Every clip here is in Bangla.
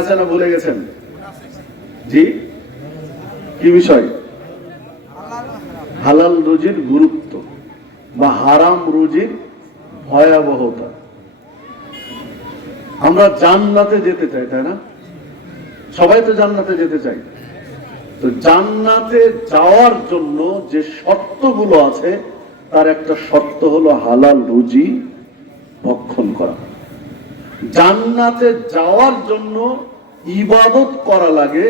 আছে না ভুলে গেছেন? জি, কি বিষয়? হালাল রুজির গুরুত্ব বা হারাম রুজির ভয়াবহতা। আমরা জান্নাতে যেতে চাই, তাই না? সবাই তো জান্নাতে যেতে চাই। তো জান্নাতে যাওয়ার জন্য যে শর্তগুলো আছে তার একটা শর্ত হলো হালাল রুজি ভক্ষণ করা। জান্নাতে যাওয়ার জন্য ইবাদত করা লাগে,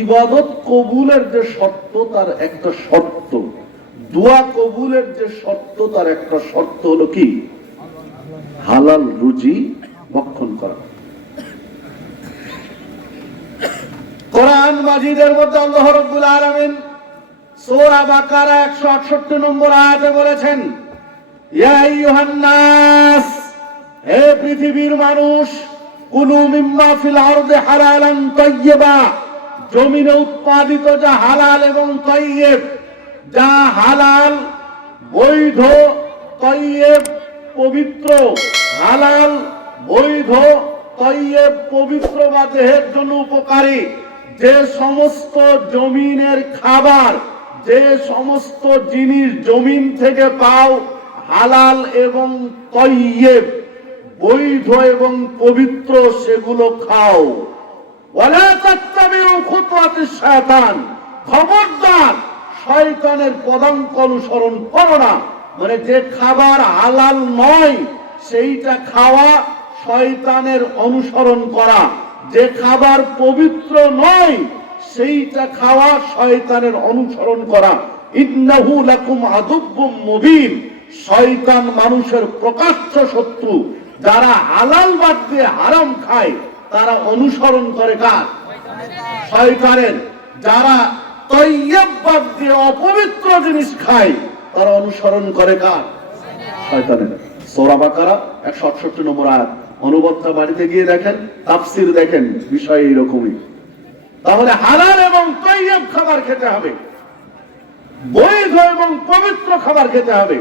ইবাদত কবুলের যে শর্ত তার একটা শর্ত, দোয়া কবুলের যে শর্ত তার একটা শর্ত হলো কি? হালাল রুজি ভক্ষণ করা। কোরআন মাজিদের মধ্যে আল্লাহ রাব্বুল আলামিন সূরা বাকারা 168 নম্বর আয়াতে বলেছেন, ইয়া আইয়ুহান নাস, হে পৃথিবীর মানুষ, কুলু মিম্মা ফিল আরদি হালালান তাইয়্যিবা, জমিনে উৎপাদিত যা হালাল এবং তাইয়্যিব, যা হালাল বৈধ, তাইয়্যিব পবিত্র, হালাল বৈধ তাইয়্যিব পবিত্র বা দেহের জন্য উপকারী যে সমস্ত জমিনের খাবার, যে সমস্ত জিনিস জমিন থেকে পাও হালাল এবং তাইয়্যিব বৈধ এবং পবিত্র, সেগুলো খাও। ওয়ালা তাত্তাবিউ খুতুওয়াতিশ শায়তান, খবরদার শয়তানের পদাঙ্ক অনুসরণ করো না। মানে যে খাবার হালাল নয় সেইটা খাওয়া শয়তানের অনুসরণ করা, যে খাবার পবিত্র নয় সেইটা খাওয়া শয়তানের অনুসরণ করা। ইন্নাহু লাকুম আদুব্বুম মুবিন, শয়তান মানুষের প্রকাশ্য শত্রু। যারা হালাল বাদ দিয়ে হারাম খায় তারা অনুসরণ করে কার? শয়তানের। যারা তাইয়্যিব বাদ দিয়ে অপবিত্র জিনিস খায় তারা অনুসরণ করে কার? শয়তানের। সূরা বাকারা 168 নম্বর আয়াত। অনুবাদটা বাড়িতে গিয়ে দেখেন, তাফসীর দেখেন, বিষয় এইরকমই। তাহলে হালাল এবং তাইয়্যিব খাবার খেতে হবে, বৈধ এবং পবিত্র খাবার খেতে হবে।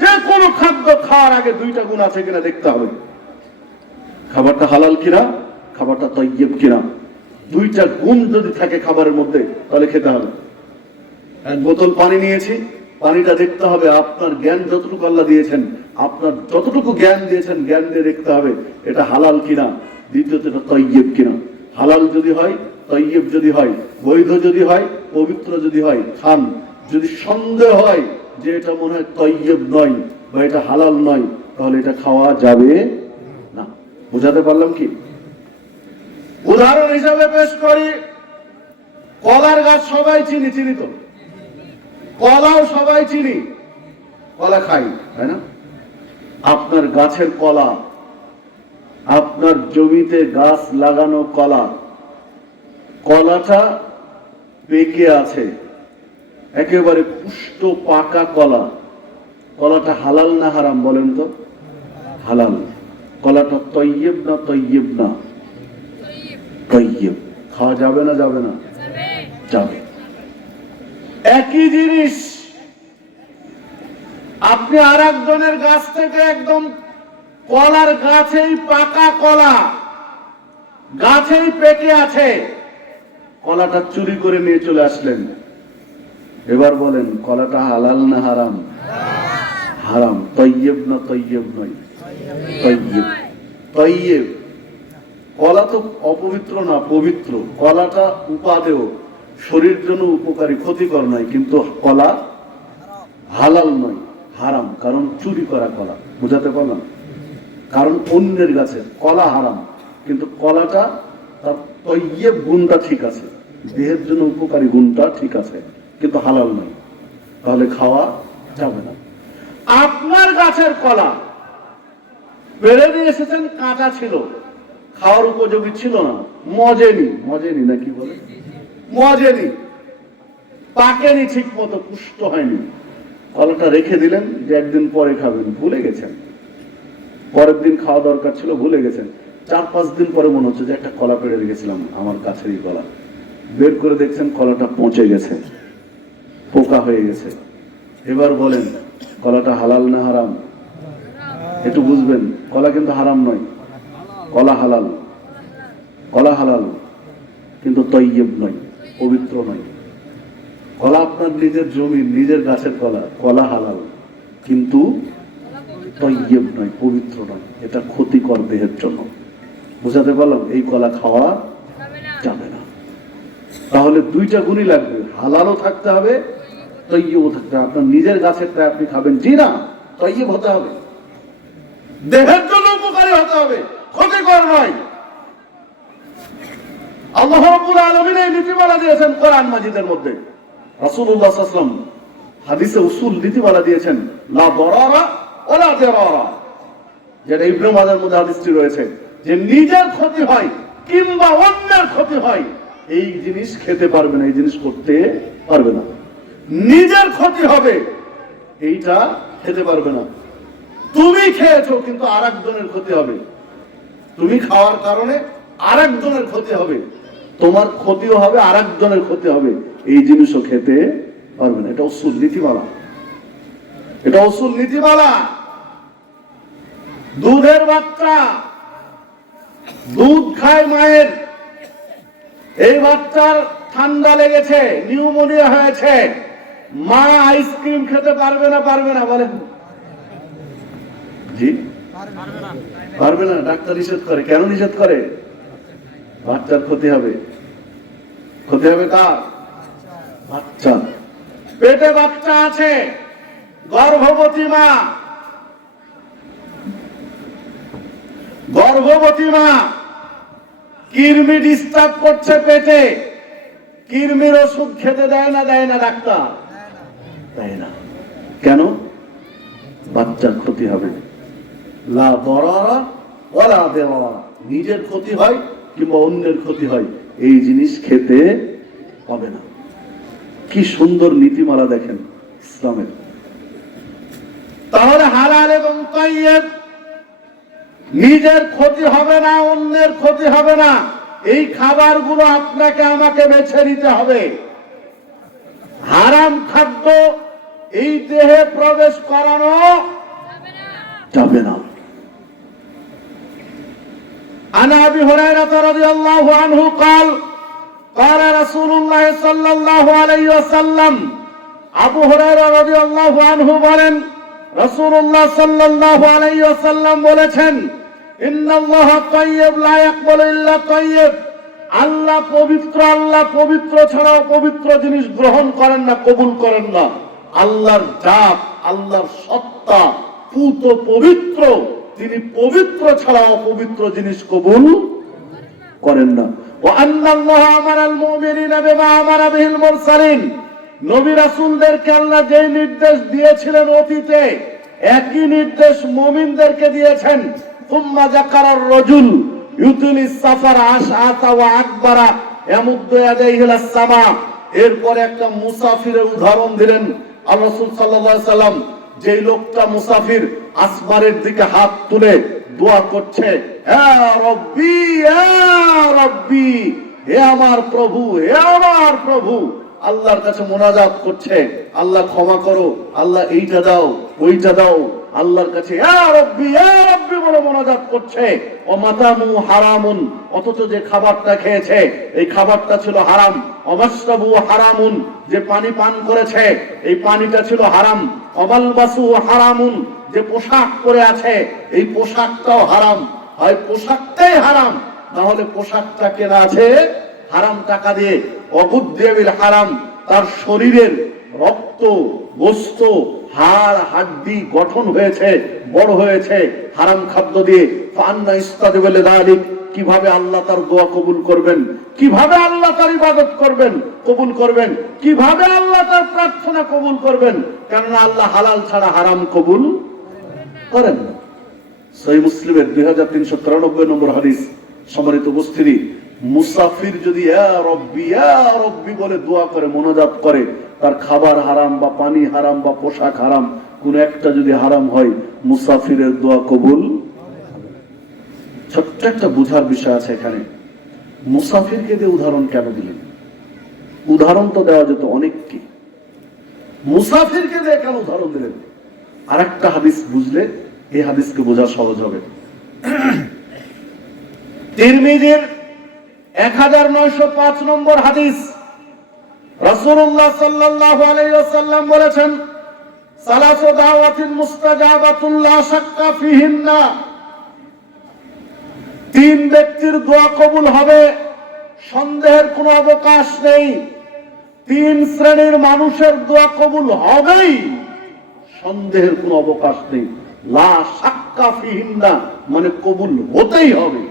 যে কোনো খাদ্য খাওয়ার আগে দুইটা গুণ আছে কিনা দেখতে হবে, খাবারটা হালাল কিনা, খাবারটা তাইয়্যিব কিনা। দুইটা গুণ যদি থাকে খাবারের মধ্যে তাহলে খেতে হবে। এক বোতল পানি নিয়েছি, পানিটা দেখতে হবে আপনার জ্ঞান যতটুকু আল্লাহ দিয়েছেন, আপনার যতটুকু জ্ঞান দিয়েছেন জ্ঞান দিয়ে দেখতে হবে এটা হালাল কিনা, দ্বিতীয়ত এটা তাইয়্যিব কিনা। হালাল যদি হয়, তাইয়্যিব যদি হয়, বৈধ যদি হয়, পবিত্র যদি হয় খান। যদি সন্দেহ হয় যে এটা মনে হয় তাইয়্যিব নয় বা এটা হালাল নয়, তাহলে এটা খাওয়া যাবে না। বুঝাতে পারলাম কি? উদাহরণ হিসাবে পেশ করি, কলার গাছ সবাই চিনি, চিনি তো, কলাও সবাই চিনি, কলা খাই, তাই না? আপনার গাছের কলা, আপনার জমিতে গাছ লাগানো কলা, কলাটা পেকে আছে, একেবারে পুষ্ট পাকা কলা, কলাটা হালাল না হারাম বলেন তো? হালাল। কলাটা তাইয়্যিব না তাইয়্যিব না? তাইয়্যিব। খাওয়া যাবে না যাবে না? যাবে। একই জিনিস আপনি আর একজনের গাছ থেকে একদম কলার গাছেই পাকা কলা, গাছেই পেকে আছে, কলাটা চুরি করে নিয়ে চলে আসলেন। এবার বলেন কলাটা হালাল না হারাম? হারাম। তাইয়্যিব না তাইয়্যিব নয়? তাইয়্যিব। তাইয়্যিব। কলা তো অপবিত্র না, পবিত্র। কলাটা উপাদেয়, শরীরের জন্য উপকারী, ক্ষতিকর নয়, কিন্তু কলা হালাল নয়, হারাম। কারণ চুরি করা কলা। বুঝাতে পারলাম? কারণ অন্যের গাছে কলা হারাম, কিন্তু কলাটা তার তাইয়্যিব গুণটা ঠিক আছে, দেহের জন্য উপকারী গুণটা ঠিক আছে, কিন্তু হালাল নয়, তাহলে খাওয়া যাবে না। আপনার গাছের কলা পেড়ে নিয়ে এসেছেন, কাঁচা ছিল, খাওয়ার উপযোগী ছিল না, মজেনি, মজেনি না কি বলে, মজেনি, পাকেনি ঠিক মতো, পুষ্ট হয়নি, কলাটা রেখে দিলেন যে একদিন পরে খাবেন, ভুলে গেছেন। পরের দিন খাওয়া দরকার ছিল, ভুলে গেছেন। 4-5 দিন পরে মনে হচ্ছে যে একটা কলা পেড়ে রেখেছিলাম, আমার কাছেরই কলা, বের করে দেখছেন কলাটা পচে গেছে, পোকা হয়ে গেছে। এবার বলেন কলাটা হালাল না হারাম? একটু বুঝবেন, কলা কিন্তু হারাম নয়, কলা হালাল। কলা হালাল কিন্তু তৈয়ব নয়, পবিত্র নয়। কলা আপনার নিজের জমি, নিজের গাছের কলা, কলা হালাল কিন্তু তৈয়ব নয়, পবিত্র নয়, এটা ক্ষতিকর দেহের জন্য। বুঝাতে পারলাম? এই কলা খাওয়া যাবে না। তাহলে দুইটা গুণই লাগবে, হালালও থাকতে হবে, তৈয়বও থাকতে হবে। আপনার নিজের গাছেরটা আপনি খাবেন, জি না, তৈয়ব হতে হবে, দেহের জন্য উপকারী হতে হবে, ক্ষতিকর নয়। আল্লাহ রাব্বুল আলামিন এই নীতিমালা দিয়েছেন কোরআন মাজিদের মধ্যে। রাসূলুল্লাহ সাল্লাল্লাহু আলাইহি ওয়াসাল্লাম হাদিসে উসুল নীতিমালা দিয়েছেন, লা দরারা ওয়ালা দিরারা, যেটা ইবনে মাজাহর মধ্যে হাদিসটি রয়েছে, যে নিজের ক্ষতি হয় কিংবা অন্যের ক্ষতি হয় এই জিনিস খেতে পারবে না, এই জিনিস করতে পারবে না। নিজের ক্ষতি হবে এইটা খেতে পারবে না। তুমি খেয়েছো কিন্তু আরেকজনের ক্ষতি হবে, তুমি খাওয়ার কারণে আরেকজনের ক্ষতি হবে, তোমার ক্ষতিও হবে, আরেকজনের ক্ষতি হবে, এই জিনিসও খেতে পারবে না। এটা উসুল নীতিমালা, এটা উসুল নীতিমালা। দুধের বাচ্চা দুধ খায় মায়ের, এই বাচ্চার ঠান্ডা লেগেছে, নিউমোনিয়া হয়েছে, মা আইসক্রিম খেতে পারবে না? পারবে না? বলেন জি, পারবে না। ডাক্তার নিষেধ করে। কেন নিষেধ করে? বাচ্চার ক্ষতি হবে। ক্ষতি হবে কার? বাচ্চা। পেটে বাচ্চা আছে, গর্ভবতী মা, গর্ভবতী মা কৃমি ডিস্টার্ব করছে পেটে, কৃমির ওষুধ খেতে দেয় না? দেয় না ডাক্তার? দেয় না। কেন? বাচ্চার ক্ষতি হবে। লা দরারা ওয়ালা দিরারা, নিজের ক্ষতি হয় কিংবা অন্যের ক্ষতি হয় এই জিনিস খেতে হবে না। কি সুন্দর নীতিমালা দেখেন ইসলামের। তাহলে হালাল এবং তাইয়্যিব, নিজের ক্ষতি হবে না, অন্যের ক্ষতি হবে না, এই খাবারগুলো আপনাকে আমাকে বেছে নিতে হবে। হারাম খাদ্য এই দেহে প্রবেশ করানো যাবে না। عن أبي هريرة رضي الله عنه قال قال رسول الله صلى الله عليه وسلم, আবু হুরায়রা রাদিয়াল্লাহু আনহু বলেন, রাসূলুল্লাহ সাল্লাল্লাহু আলাইহি ওয়াসাল্লাম বলেছেন, ইন্নাল্লাহা তাইয়্যিব লা ইয়াকবালু ইল্লা তাইয়্যিব, আল্লাহ পবিত্র, আল্লাহ পবিত্র ছাড়া পবিত্র জিনিস গ্রহণ করেন না, কবুল করেন না। আল্লাহর জাত, আল্লাহর সত্তা পুত পবিত্র, তিনি পবিত্র ছাড়া অপবিত্র জিনিস কবুল করেন না। ওয়া আন্নাল্লাহা আমারাল মুমিনিনা বিমা আমারা বিহিল মুরসালিন, নবী রাসূলদেরকে আল্লাহ যে নির্দেশ দিয়েছিলেন অতীতে, একই নির্দেশ মুমিনদেরকে দিয়েছেন। সুম্মা যাকারার রাজুল ইউতিলিস সাফার আশআতা ওয়া আকবারা ইয়ামুদ্দু ইয়াদাইহি ইলাস সামা, এরপরে একটা মুসাফিরের উদাহরণ দিলেন আল্লাহ রাসূল সাল্লাল্লাহু আলাইহি ওয়াসাল্লাম। যে লোকটা মুসাফির আসমানের দিকে হাত তুলে দোয়া করছে, হে রব্বি, হে রব্বি, হে আমার প্রভু, হে আমার প্রভু, আল্লাহর কাছে মোনাজাত করছে, আল্লাহ ক্ষমা করো, আল্লাহ এইটা দাও, ওইটা দাও, আল্লাহর কাছে ইয়া রব্বি, ইয়া রব্বি বলে মোনাজাত করছে। ও মাতামু হারামুন, অথচ যে খাবারটা খেয়েছে এই খাবারটা ছিল হারাম। অমাশরাবু হারামুন, যে পানি পান করেছে এই পানিটা ছিল হারাম। অমালবাসু হারামুন, যে পোশাক পরে আছে এই পোশাকটাও হারাম। হয় পোশাকটাই হারাম, না হলে পোশাকটা কেনা আছে হারাম টাকা দিয়ে। অবুদ্দেবিল হারাম, তার শরীরের রক্ত, গোশত, হাড় হাড্ডি গঠন হয়েছে, বড় হয়েছে হারাম খাদ্য দিয়ে। ফান্না ইস্তাজবালে যালিক, কিভাবে আল্লাহ তার দোয়া কবুল করবেন, কিভাবে আল্লাহ তার ইবাদত করবেন, কবুল করবেন, কিভাবে আল্লাহ তার প্রার্থনা কবুল করবেন? কেননা আল্লাহ হালাল ছাড়া হারাম কবুল করেন না। সহিহ মুসলিমের 2393 নম্বর হাদিস। সম্মানিত উপস্থিতি, মুসাফির যদি ইয়া রব্বি, ইয়া রব্বি বলে দোয়া করে, মোনাজাত করে, তার খাবার হারাম বা পানি হারাম বা পোশাক হারাম, কোন একটা যদি হারাম হয়, মুসাফিরের দোয়া কবুল। ছোট্ট একটা বুঝার বিষয় আছে এখানে। মুসাফিরকে দিয়ে উদাহরণ কেন দিলেন? উদাহরণ তো দেওয়া যেত অনেক, কি মুসাফিরকে দিয়ে কেন উদাহরণ দিলেন? আর একটা হাদিস বুঝলে এই হাদিসকে বোঝা সহজ হবে। তিরমিজির 1905 নম্বর হাদিস, রাসূলুল্লাহ সাল্লাল্লাহু আলাইহি ওয়াসাল্লাম বলেছেন, সালাসু দাওয়াতিন মুস্তাজাবাতুন লা শাক্কা ফিহিন্না, তিন ব্যক্তির দোয়া কবুল হবে, সন্দেহের কোনো অবকাশ নেই। তিন শ্রেণীর মানুষের দোয়া কবুল হবেই, সন্দেহের কোনো অবকাশ নেই। লা শাক্কা ফিহিন্না মানে কবুল হতেই হবে।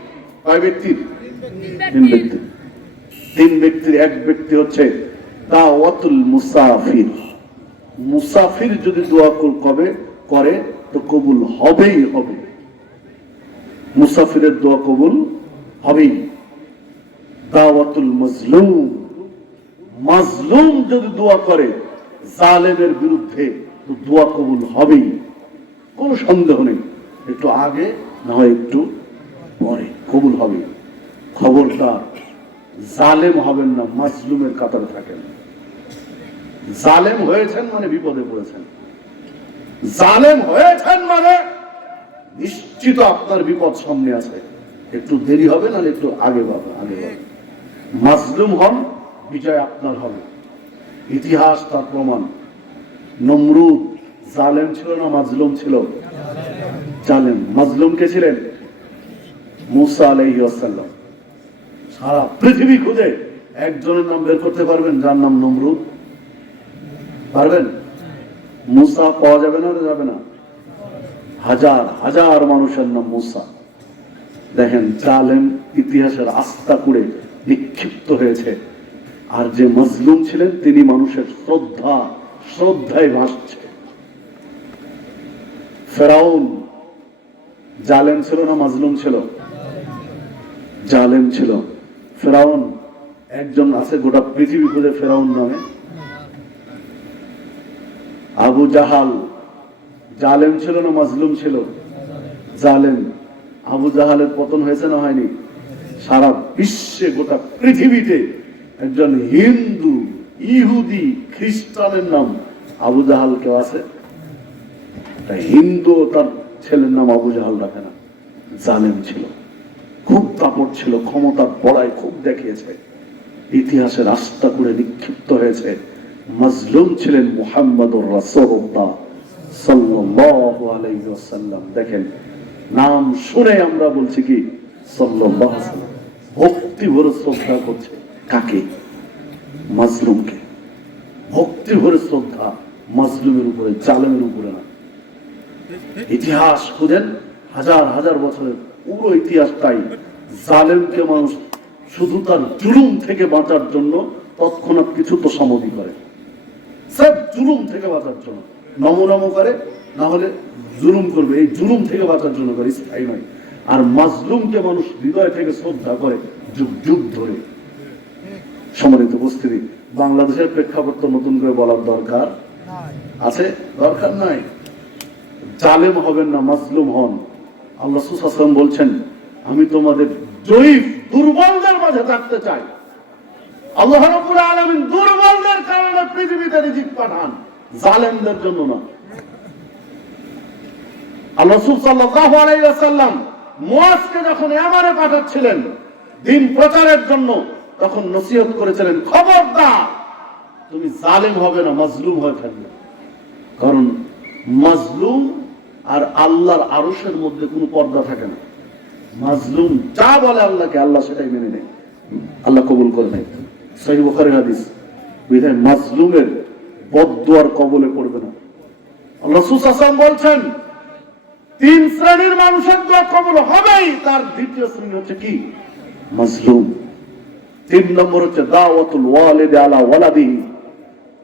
কয় ব্যক্তির? তিন ব্যক্তির। এক ব্যক্তি হচ্ছে দাওয়াতুল মুসাফির। মুসাফির যদি দোয়া করে তো কবুল হবেই হবে, মুসাফিরের দোয়া কবুল হবেই। দাওয়াতুল মাজলুম, মাজলুম যদি দোয়া করে জালেমের বিরুদ্ধে তো দোয়া কবুল হবেই, কোনো সন্দেহ নেই। একটু আগে না হয় একটু পরে কবুল হবে। খবরদার জালেম হবেন না, মাজলুমের কাতারে থাকেন। জালেম হয়েছেন মানে বিপদে পড়েছেন, জালেম হয়েছেন মানে নিশ্চিত আপনার বিপদ সামনে আছে। একটু দেরি হবে না, একটু আগে পাবে, আগে পাবে। মাজলুম হন, বিজয় আপনার হবে। ইতিহাস তার প্রমাণ। নমরুদ জালেম ছিল না মাজলুম ছিল? জালেম। মাজলুম কে ছিলেন? মুসা আলাইহিস সালাম। সারা পৃথিবী খুঁজে একজনের নাম বের করতে পারবেন যার নাম নমরুদ? পারবেন? মুসা পাওয়া যাবে না? যাবে না? হাজার হাজার মানুষের নাম মুসা। দেখেন জালেম ইতিহাসের আস্থা করে নিক্ষিপ্ত হয়েছে, আর যে মাজলুম ছিলেন তিনি মানুষের শ্রদ্ধায় ভাসছে। ফেরাউন জালেম ছিল না মাজলুম ছিল? জালেম ছিল। ফেরাউন একজন আছে গোটা পৃথিবী খুঁজে ফেরাউন নামে। আবু জাহাল জালেম ছিল না মাজলুম ছিল? জালেম। আবু জাহালের পতন হয়েছে না হয়নি? সারা বিশ্বে গোটা পৃথিবীতে একজন হিন্দু, ইহুদি, খ্রিস্টানের নাম আবু জাহাল কেউ আছে? হিন্দু তার ছেলের নাম আবু জাহাল রাখে না। জালেম ছিল, খুব দাপট ছিল, ক্ষমতার বড়াই খুব দেখিয়েছে, ইতিহাসের আস্থা করে নিক্ষিপ্ত হয়েছে। মাজলুম ছিলেন মুহাম্মদুর রাসূলুল্লাহ সাল্লাল্লাহু আলাইহি ওয়াসাল্লাম। দেখেন নাম শুনে আমরা বলছি কি সাল্লাল্লাহু আলাইহি ওয়াসাল্লাম, ভক্তি ভরে শ্রদ্ধা করছে। কাকে? মাজলুমকে। ভক্তি ভরে শ্রদ্ধা মাজলুমের উপরে, জালেমের উপরে না। ইতিহাস খুঁজেন, হাজার হাজার বছরের পুরো ইতিহাসটাই জালেমকে মানুষ শুধু তার জুলুম থেকে বাঁচার জন্য তৎক্ষণাৎ কিছু তো সমাধি করে, সব জুলুম থেকে বাঁচার জন্য নম করে, না হলে জুলুম করবে, এই জুলুম থেকে বাঁচার জন্য করে, স্থায়ী নয়। আর মাজলুমকে মানুষ হৃদয় থেকে শ্রদ্ধা করে যুগ যুগ ধরে। সম্মানিত উপস্থিতি, বাংলাদেশের প্রেক্ষাপট তো নতুন করে বলার দরকার আছে? দরকার নাই। জালেম হবেন না, মাজলুম হন। আল্লাহ রাসূল সাল্লাল্লাহু আলাইহি ওয়াসাল্লাম বলছেন, আমি তোমাদের জয়ীফ দুর্বলদের মাঝে থাকতে চাই। আল্লাহ রাব্বুল আলামিন দুর্বলদের কারণে পৃথিবীতে রিজিক পাঠান, জালেমদের জন্য না। আল্লাহ রাসূল সাল্লাল্লাহু আলাইহি ওয়াসাল্লাম মুআজকে যখন ইয়ামানে পাঠাচ্ছিলেন দ্বীন প্রচারের জন্য, তখন নসিহত করেছিলেন, খবরদার তুমি জালেম হবে না, মাজলুম হয়ে থাকবে। কারণ মাজলুম আর আল্লাহর আরশের মধ্যে কোনো পর্দা থাকে না। মাজলুম যা বলে আল্লাহকে, আল্লাহ সেটাই মেনে নেয়, আল্লাহ কবুল করে নেয়। সহিহ বুখারীর হাদিস। বিধায় মাজলুমের বদদুয়ার কবলে পড়বে না। আল্লাহ রাসূল সাল্লাল্লাহু আলাইহি ওয়াসাল্লাম বলছেন, তিন শ্রেণীর মানুষের দোয়া কবুল হবেই, তার দ্বিতীয় শ্রেণী হচ্ছে কি? মাজলুম। তিন নম্বর হচ্ছে দাওয়াতুল ওয়ালিদি আলা ওয়ালাদিহি,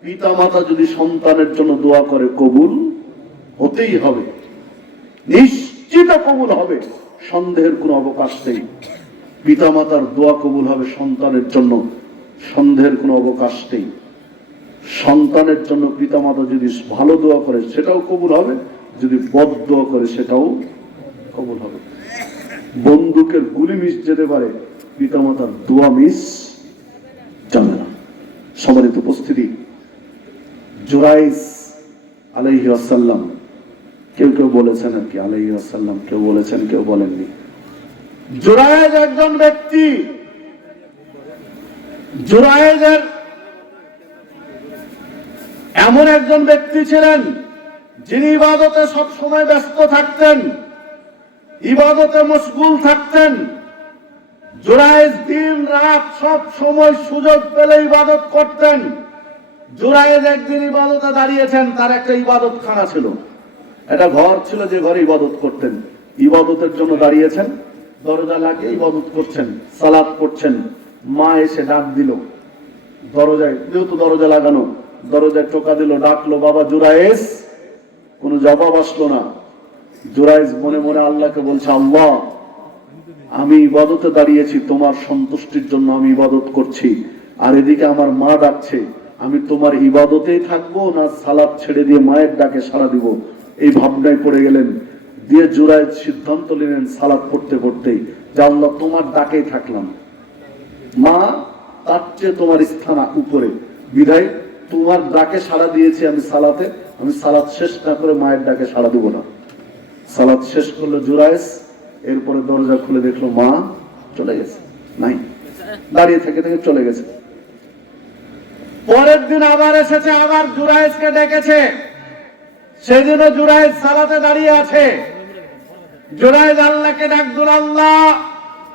পিতা মাতা যদি সন্তানের জন্য দোয়া করে কবুল হতেই হবে, নিশ্চিত কবুল হবে, সন্দেহের কোনো অবকাশ নেই। পিতা মাতার দোয়া কবুল হবে সন্তানের জন্য, সন্দেহের কোনো অবকাশ নেই। সন্তানের জন্য পিতা মাতা যদি ভালো দোয়া করে সেটাও কবুল হবে, যদি বদ দোয়া করে সেটাও কবুল হবে। বন্দুকের গুলি মিস যেতে পারে, পিতা মাতার দোয়া মিস যাবে না। সম্মানিত উপস্থিতি, জুরাইজ আলাইহিস সালাম, কেউ কেউ বলেছেন আর কি আলাইহিস সালাম, কেউ বলেছেন কেউ বলেননি। জুরাইজ একজন ব্যক্তি জুরায়েজের এমন একজন ব্যক্তি ছিলেন যিনি ইবাদতে সব সময় ব্যস্ত থাকতেন, ইবাদতে মশগুল থাকতেন। জুরায়েজ দিন রাত সব সময় সুযোগ পেলে ইবাদত করতেন। জুরায়েজ একদিন ইবাদতে দাঁড়িয়েছেন, তার একটা ইবাদতখানা ছিল, একটা ঘর ছিল যে ঘরে ইবাদত করতেন। ইবাদতের জন্য দাঁড়িয়েছেন, দরজা লাগিয়ে ইবাদত করছেন, সালাত করছেন। মা এসে ডাক দিল দরজায়, যেহেতু দরজা লাগানো, দরজায় টোকা দিল, ডাকলো, বাবা জুরায়েজ। কোনো জবাব আসলো না। জুরায়েজ মনে মনে আল্লাহকে বলছে, আল্লাহ, আমি ইবাদতে দাঁড়িয়েছি, তোমার সন্তুষ্টির জন্য আমি ইবাদত করছি, আর এদিকে আমার মা ডাকছে, আমি তোমার ইবাদতেই থাকবো না সালাত ছেড়ে দিয়ে মায়ের ডাকে সাড়া দিব? এই ভাবনায় পড়ে গেলেন। দিয়ে জুরায়েজ সিদ্ধান্ত নিলেন সালাত পড়তে পড়তেই, যে আল্লাহ তোমার ডাকেই থাকলাম, মা তার চেয়ে তোমার স্থান উপরে, বিধায় তোমার ডাকে সাড়া দিয়েছি আমি সালাতে, আমি সালাত শেষ না করে মায়ের ডাকে সাড়া দিব না। সালাত শেষ করলো জুরায়েজ, এরপরে দরজা খুলে দেখলো মা চলে গেছে, নাই, দাঁড়িয়ে থেকে থেকে চলে গেছে। পরের দিন আবার এসেছে, আবার জুরায়েজকে ডেকেছে। সেদিনও জুরায়েজ সালাতে দাঁড়িয়ে আছে। জুরায়েজ আল্লাহকে ডাক দিল, আল্লাহ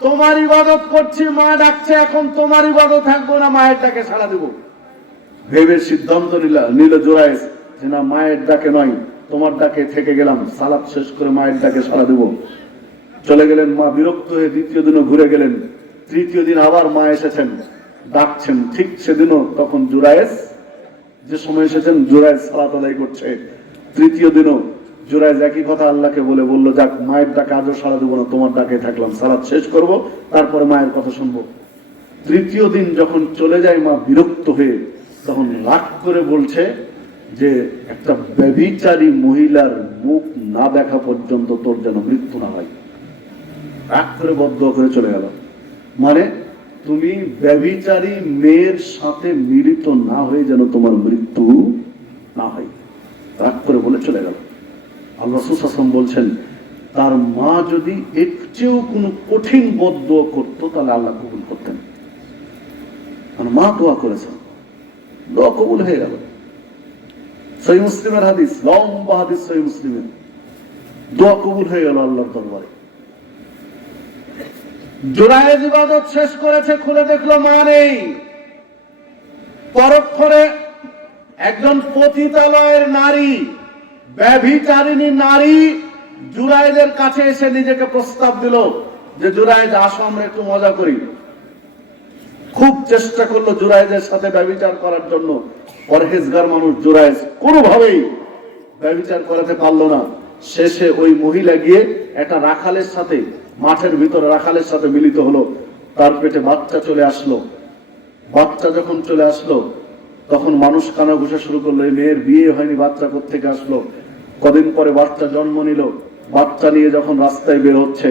তোমার ইবাদত করছি, মা ডাকছে, এখন তোমার ইবাদত থাকবো না মায়ের ডাকে সাড়া দিব। ভেবে সিদ্ধান্ত নিল জুরায়েজ যে না, মায়ের ডাকে নয়, তোমার ডাকে থেকে গেলাম, সালাত শেষ করে মায়ের ডাকে সাড়া দিব। চলে গেলেন। মা বিরক্ত হয়ে দ্বিতীয় দিনও ঘুরে গেলেন। তৃতীয় দিন আবার মা এসেছেন, ডাকছেন। ঠিক সেদিনও তখন জুরায়েজ, যে সময় এসেছেন জুরায়েজ সালাত আদায় করছে। তৃতীয় দিনও জুরায়েজ একই কথা আল্লাহকে বলল, যাক, মায়ের ডাকে আজও সাড়া দেবো না, তোমার ডাকে থাকলাম, সালাত শেষ করব, তারপরে মায়ের কথা শুনবো। তৃতীয় দিন যখন চলে যায় মা বিরক্ত হয়ে, তখন রাগ করে বলছে যে একটা ব্যভিচারী মহিলার মুখ না দেখা পর্যন্ত তোর যেন মৃত্যু না হয়। রাগ করে বদদোয়া করে চলে গেল। মানে তুমি ব্যভিচারী মেয়ের সাথে মিলিত না হয়ে যেন তোমার মৃত্যু না হয়, রাগ করে বলে চলে গেল। আল্লাহ রাসূল সাল্লাল্লাহু আলাইহি ওয়াসাল্লাম বলছেন, তার মা যদি এর চেয়েও কোনো কঠিন বদদোয়া করতো তাহলে আল্লাহ কবুল করতেন। মানে মা দোয়া করেছেন, দোয়া কবুল হয়ে গেল। সহিহ মুসলিমের হাদিস, লম্বা হাদিস সহিহ মুসলিমের, দোয়া কবুল হয়ে গেল আল্লাহর দরবারে। জুরায়েজ ইবাদত শেষ করেছে, খুলে দেখলো মা নেই। পরক্ষণে একজন পতিতালয়ের নারী, ব্যভিচারিণী নারী জুরায়েজের কাছে এসে নিজেকে প্রস্তাব দিল যে জুরায়েজ, আসো আমরা একটু মজা করি। খুব চেষ্টা করলো জুরায়েজের সাথে ব্যভিচার করার জন্য। পরহেজগার মানুষ জুরায়েজ কোনোভাবেই ব্যভিচার করাতে পারলো না। শেষে ওই মহিলা গিয়ে একটা রাখালের সাথে, মাঠের ভিতরে রাখালের সাথে মিলিত হলো। তার পেটে বাচ্চা চলে আসলো। বাচ্চা যখন চলে আসলো তখন মানুষ কানা ঘুষা শুরু করলো, এই মেয়ের বিয়ে হয়নি, বাচ্চা কোত্থেকে আসলো? কদিন পরে বাচ্চা জন্ম নিল। বাচ্চা নিয়ে যখন রাস্তায় বের হচ্ছে,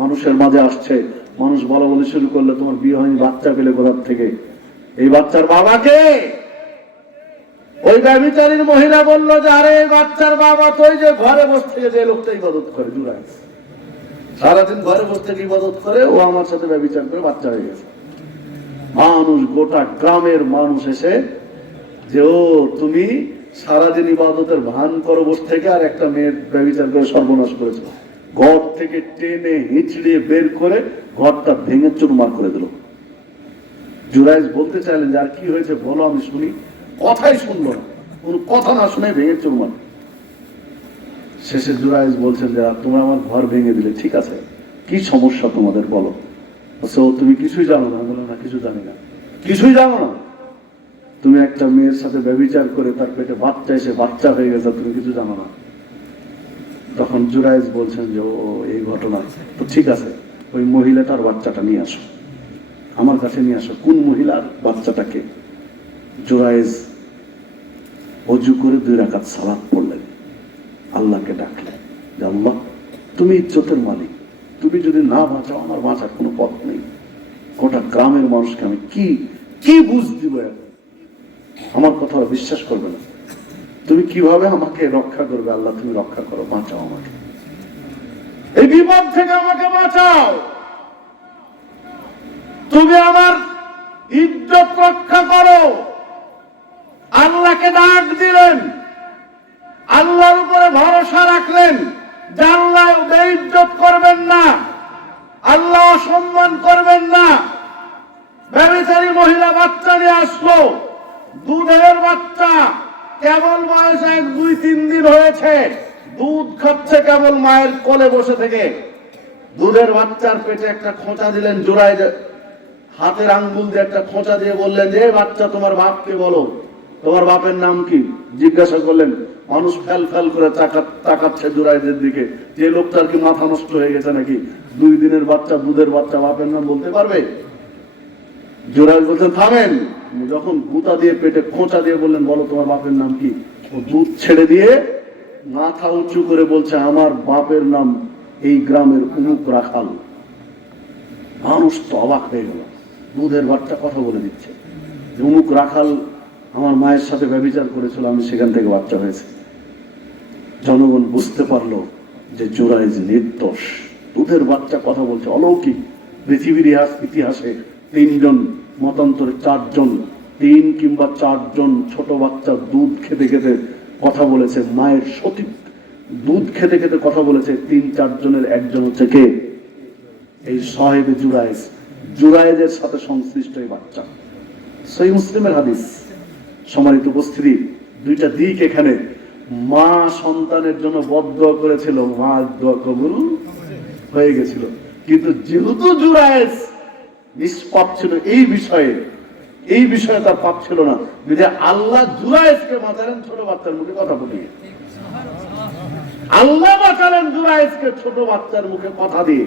মানুষের মাঝে আসছে, মানুষ বলা বলি শুরু করলো, তোমার বিয়ে হয়নি, বাচ্চা পেলে কোথার থেকে? এই বাচ্চার বাবাকে? ওই ব্যভিচারীর মহিলা বললো যে আরে এই বাচ্চার বাবা তো ওই যে ঘরে বসে থেকে যে লোকটা ইবাদত করে, জুরায়েজ সারাদিন ঘরে বসে থেকে ইবাদত করে, ও আমার সাথে ব্যভিচার করে বাচ্চা হয়ে গেছে। মানুষ, গোটা গ্রামের মানুষ এসে যে ও তুমি সারাদিন ইবাদতের ভান করো বসে থেকে, আর একটা মেয়ের ব্যভিচার করে সর্বনাশ করেছে। ঘর থেকে টেনে হিঁচড়িয়ে বের করে ঘরটা ভেঙে চুরমার করে দিল। জুরায়েজ বলতে চাইলেন যে আর কি হয়েছে বলো, আমি শুনি। কথাই শুনলো না, কোন কথা না শুনে ভেঙে চুরমার। শেষে জুরায়েজ বলছেন যে তোমরা আমার ঘর ভেঙে দিলে, ঠিক আছে, কি সমস্যা তোমাদের বলো? তুমি কিছুই জানো না? বলো না, কিছু জানি না। কিছুই জানো না? তুমি একটা মেয়ের সাথে ব্যভিচার করে তার পেটে বাচ্চা এসে বাচ্চা হয়ে গেছে, তুমি কিছু জানো না? তখন জুরায়েজ বলছেন যে ও এই ঘটনা তো ঠিক আছে, ওই মহিলাটার বাচ্চাটা নিয়ে আসো, আমার কাছে নিয়ে আসো। কোন মহিলার বাচ্চাটাকে? জুরায়েজ ওযু করে 2 রাকাত সালাত পড়লেন, আল্লাহকে ডাকলেন যে আল্লাহ, তুমি ইজ্জতের মালিক, তুমি যদি না বাঁচাও আমার বাঁচার কোনো পথ নেই। গোটা গ্রামের মানুষকে আমি কি কি বুঝ দিব? আমার কথা বিশ্বাস করবে না। তুমি কিভাবে আমাকে রক্ষা করবে? আল্লাহ তুমি রক্ষা করো, বাঁচাও আমাকে, এই বিপদ থেকে আমাকে বাঁচাও। তুমি আমার ইজ্জত রক্ষা করো। আল্লাহকে ডাক দিলেন, আল্লাহর উপরে ভরসা রাখলেন যে আল্লাহ বেইজ্জত করবেন না, আল্লাহ অসম্মান করবেন না। ব্যভিচারী মহিলা বাচ্চা নিয়ে আসলো, দুধের বাচ্চা, কেবল বয়স 1-2-3 দিন হয়েছে, দুধ খাচ্ছে কেবল মায়ের কোলে বসে থেকে। দুধের বাচ্চার পেটে একটা খোঁচা দিলেন, জোড়ায় হাতের আঙ্গুল দিয়ে একটা খোঁচা দিয়ে বললেন যে বাচ্চা তোমার বাপকে বলো, তোমার বাপের নাম কি জিজ্ঞাসা করলেন। মানুষ ফেল ফেল করে তাকাচ্ছে জোড়াইদের দিকে, যে লোকটার কি মাথা নষ্ট হয়ে গেছে নাকি, 2 দিনের বাচ্চা, দুধের বাচ্চা, বাপের নাম বলতে পারবে? জোড়াই বলছেন থামেন। যখন গুতা দিয়ে পেটে খোঁচা দিয়ে বললেন বলো তোমার বাপের নাম কি, ও দুধ ছেড়ে দিয়ে মাথা উঁচু করে বলছে আমার বাপের নাম এই গ্রামের অমুক রাখাল। মানুষ তো অবাক হয়ে গেল, দুধের বাচ্চা কথা বলে দিচ্ছে, অমুক রাখাল আমার মায়ের সাথে ব্যভিচার করেছিল, আমি সেখান থেকে বাচ্চা হয়েছে। জনগণ বুঝতে পারলো যে জোরাইজ নির্দোষ, দুধের বাচ্চা কথা বলছে। অলৌকিক, পৃথিবীর ইতিহাসে 3 জন, মতান্তরে 4 জন, 3 কিংবা 4 জন ছোট বাচ্চা দুধ খেতে খেতে কথা বলেছে, মায়ের সতীত্ব দুধ খেতে খেতে কথা বলেছে। 3-4 জনের একজন হচ্ছে কে? এই সাহেবে জুরাইজ, জুরাইজের সাথে সংশ্লিষ্ট এই বাচ্চা। সহিহ মুসলিমের হাদিস। সম্মানিত উপস্থিতি, 2টা দিক এখানে। মা সন্তানের জন্য বদদোয়া করেছিল, মা দোয়া কবুল হয়ে গেছিল। কিন্তু যেহেতু জুরাইজ নিষ্পাপ ছিল এই বিষয়ে তার পাপ ছিল না, যে আল্লাহ জুরাইজকে বাঁচালেন ছোট বাচ্চার মুখে কথা বলিয়ে। আল্লাহ বাঁচালেন জুরাইজকে ছোট বাচ্চার মুখে কথা দিয়ে,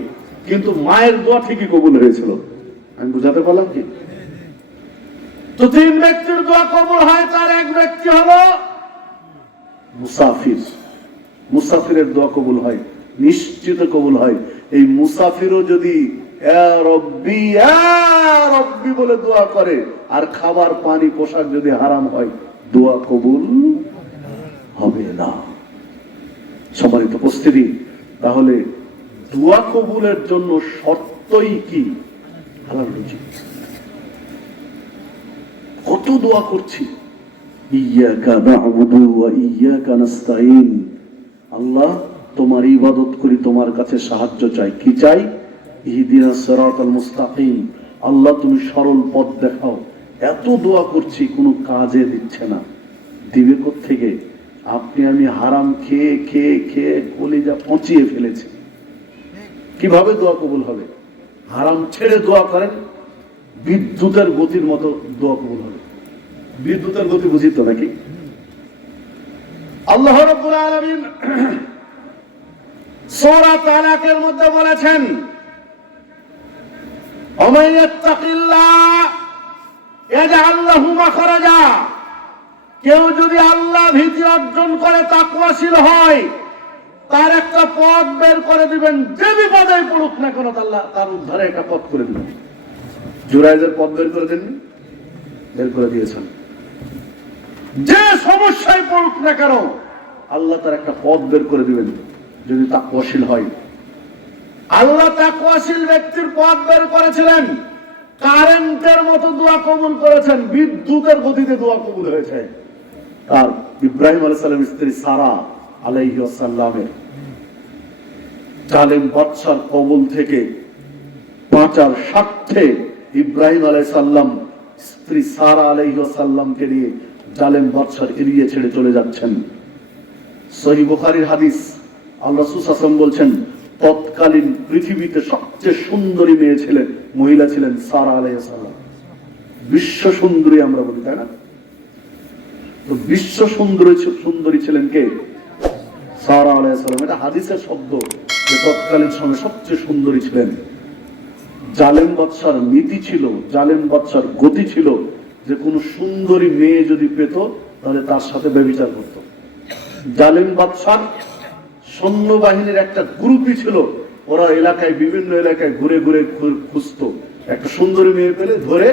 কিন্তু মায়ের দোয়া ঠিকই কবুল হয়েছিল। আমি বুঝাতে পারলাম কি? তো 3 ব্যক্তির দোয়া কবুল হয়, তার এক ব্যক্তি হলো মুসাফির। মুসাফিরের দোয়া কবুল হয়, নিশ্চিত কবুল হয়। এই মুসাফিরও যদি ইয়া রব্বি বলে দোয়া করে, আর খাবার পানি পোশাক যদি হারাম হয়, দোয়া কবুল হবে না। সম্মানিত উপস্থিতি, তাহলে দোয়া কবুলের জন্য শর্তই কি? হালাল রুজি। কত দোয়া করছি, ইয়্যাকা না'বুদু ওয়া ইয়্যাকা নাস্তাঈন, আল্লাহ তোমার ইবাদত করি, তোমার কাছে সাহায্য চাই। কি চাই? ইহদিনাস সিরাতাল মুস্তাকিম, আল্লাহ তুমি সরল পথ দেখাও। এত দোয়া করছি, কোনো কাজে দিচ্ছে না। দিবে কোত্থেকে? আপনি আমি হারাম খেয়ে খেয়ে খেয়ে কলিজা পচিয়ে ফেলেছি, কিভাবে দোয়া কবুল হবে? হারাম ছেড়ে দোয়া করেন, বিদ্যুতের গতির মতো দোয়া কবুল হবে। বিদ্যুতের গতি বুঝি তো নাকি? আল্লাহ রাব্বুল আলামিন সূরা তালাকের মধ্যে বলেছেন, ওমান ইয়াত্তাকিল্লাহ ইয়াজআল লাহু মাখরাজা, কেউ যদি আল্লাহ ভীতি অর্জন করে, তাকওয়াশীল হয়, তার একটা পথ বের করে দিবেন। যে বিপদে পড়ুক না কেন, আল্লাহ তার উদ্ধারে একটা পথ করে দিবেন। জুরাইজের পথ বের করে দেন, বের করে দিয়েছেন। যে সমস্যায় পড়ুক না কেন, আল্লাহ তার একটা পথ বের করে দিবেন, যদি তাকওয়াশীল হয়। আল্লাহ তাকওয়াশীল ব্যক্তির পথ বের করেছিলেন, কারেন্টের মতো দোয়া কবুল করেছেন, বিদ্যুতের গতিতে দোয়া কবুল হয়েছে। আর ইব্রাহিম আলাইহিস সালামের স্ত্রী সারা আলাইহিস সালামের জালেম বাদশার কবল থেকে বাঁচার স্বার্থে ইব্রাহিম আলাইহিস সালাম স্ত্রী সারা আলাইহিস সালামকে নিয়ে জালেম বাদশার এরিয়া ছেড়ে চলে যাচ্ছেন। সহিহ বুখারীর হাদিস, আল্লাহ রাসূল সাল্লাল্লাহু আলাইহি ওয়াসাল্লাম বলছেন, তৎকালীন পৃথিবীতে সবচেয়ে সুন্দরী মেয়ে ছিলেন, মহিলা ছিলেন সারা আলাইহিস সালাম। বিশ্ব সুন্দরী আমরা বলি, তাই না? তো বিশ্ব সুন্দরী ছিলেন কে? সারা আলাইহিস সালাম। এটা হাদিসের শব্দ, যে তৎকালীন সময়ে সবচেয়ে সুন্দরী ছিলেন। জালেম বাদশার নীতি ছিল, জালেম বাদশার গতি ছিল, যে কোনো সুন্দরী মেয়ে যদি পেত তাহলে তার সাথে ব্যভিচার করত। জালেম বাদশার সৈন্যবাহিনীর একটা গ্রুপই ছিল, ওরা এলাকায় বিভিন্ন এলাকায় ঘুরে ঘুরে খুঁজতো, একটা সুন্দরী মেয়ে পেলে ধরে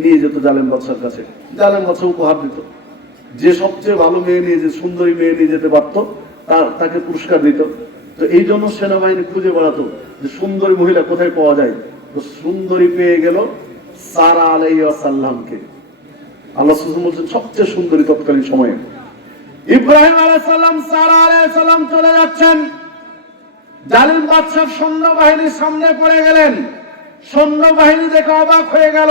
নিয়ে যেত জালেম বাদশার কাছে। জালেম বাদশা উপহার দিত, যে সবচেয়ে ভালো মেয়ে নিয়ে, যে সুন্দরী মেয়ে নিয়ে যেতে পারতো তাকে পুরস্কার দিত। তো এই জন্য সেনাবাহিনী খুঁজে বেড়াতো যে সুন্দরী মহিলা কোথায় পাওয়া যায়। তো সুন্দরী পেয়ে গেল, সারা আলাইহিস সালামকে। আল্লাহ সুবহানাহু বলছেন সবচেয়ে সুন্দরী তৎকালীন সময়ে ইব্রাহিম আলাইহিস সালাম, সারা আলাইহিস সালাম চলে যাচ্ছেন, জালিম বাদশার সৈন্যবাহিনীর সামনে পড়ে গেলেন। সৈন্যবাহিনী দেখে অবাক হয়ে গেল,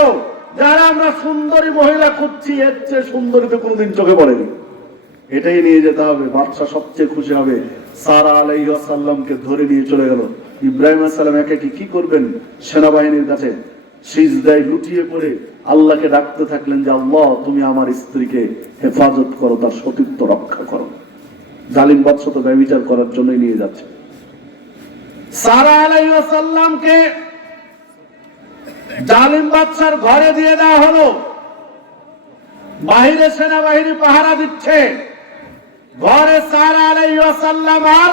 যারা আমরা সুন্দরী মহিলা খুঁজছি, এর চেয়ে সুন্দরী তো কোনোদিন চোখে পড়েনি, এটাই নিয়ে যেতে হবে। বাদশা সবচেয়ে খুশি হবে, সারা আলাইহিস সালামকে ধরে নিয়ে চলে গেল। ইব্রাহিম আলাইহিস সালাম একে কি করবেন, সেনাবাহিনীর কাছে সিজদায় লুটিয়ে পড়ে আল্লাহকে ডাকতে থাকলেন যে আল্লাহ তুমি আমার স্ত্রীকে হেফাজত করো, তার সতীত্ব রক্ষা করো। জালিম বাদশা তো ব্যভিচার করার জন্যই নিয়ে যাচ্ছে। সারা আলাইহিস সালামকে জালিম বাদশার ঘরে দিয়ে দেওয়া হলো। বাহিরে সেনাবাহিনী পাহারা দিচ্ছে, ঘরে সারা আলাইহিস সালাম আর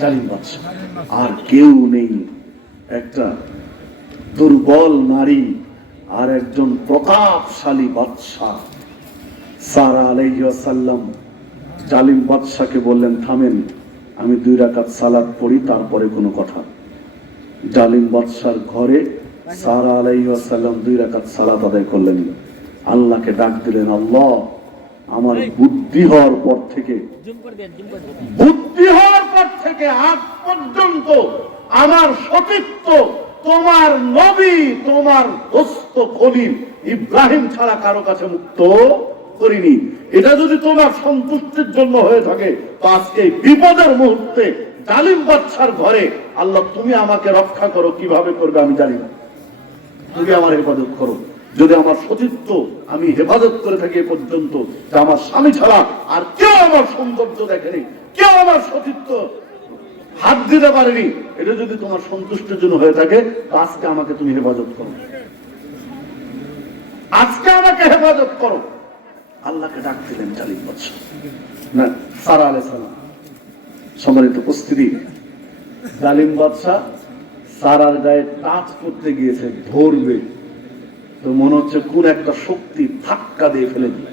জালিম বাদশা, আর কেউ নেই। একটা দুর্বল নারী আর একজন প্রতাপশালী বাদশা। সারা আলাইহিস সালাম জালিম বাদশাকে বললেন, থামেন, আমি 2 রাকাত সালাত পড়ি, তারপরে কোনো কথা। জালিম বাদশার ঘরে সারা আলাইহিস সালাম 2 রাকাত সালাত আদায় করলেন, আল্লাহকে ডাক দিলেন, আল্লাহ আমার বুদ্ধি হওয়ার পর থেকে আজ পর্যন্ত আমার সতীত্ব তোমার নবী, তোমার দোস্ত খলিল ইব্রাহিম ছাড়া কারো কাছে মুক্ত করিনি। এটা যদি তোমার সন্তুষ্টির জন্য হয়ে থাকে, তো আজকে বিপদের মুহূর্তে জালিম বাদশার ঘরে আল্লাহ তুমি আমাকে রক্ষা করো, কিভাবে করবে আমি জানি না, তুমি আমার হেফাজত করো। যদি আমার সতীত্ব আমি হেফাজত করে থাকি এ পর্যন্ত, যে আমার স্বামী ছাড়া আর কেউ আমার সৌন্দর্য দেখেনি, কেউ আমার সতীত্ব হাত দিতে পারেনি, এটা যদি তোমার সন্তুষ্টির জন্য হয়ে থাকে, আজকে আমাকে তুমি হেফাজত করো, আজকে আমাকে হেফাজত করো। আল্লাহকে ডাক দিলেন জালিম বাদশা, না সারা আলাইহিস সালাম। সম্মানিত উপস্থিতি, জালিম বাদশা সারার গায়ে টাচ করতে গিয়েছে, ধরবে তো মনে হচ্ছে কোন একটা শক্তি ধাক্কা দিয়ে ফেলে দিল,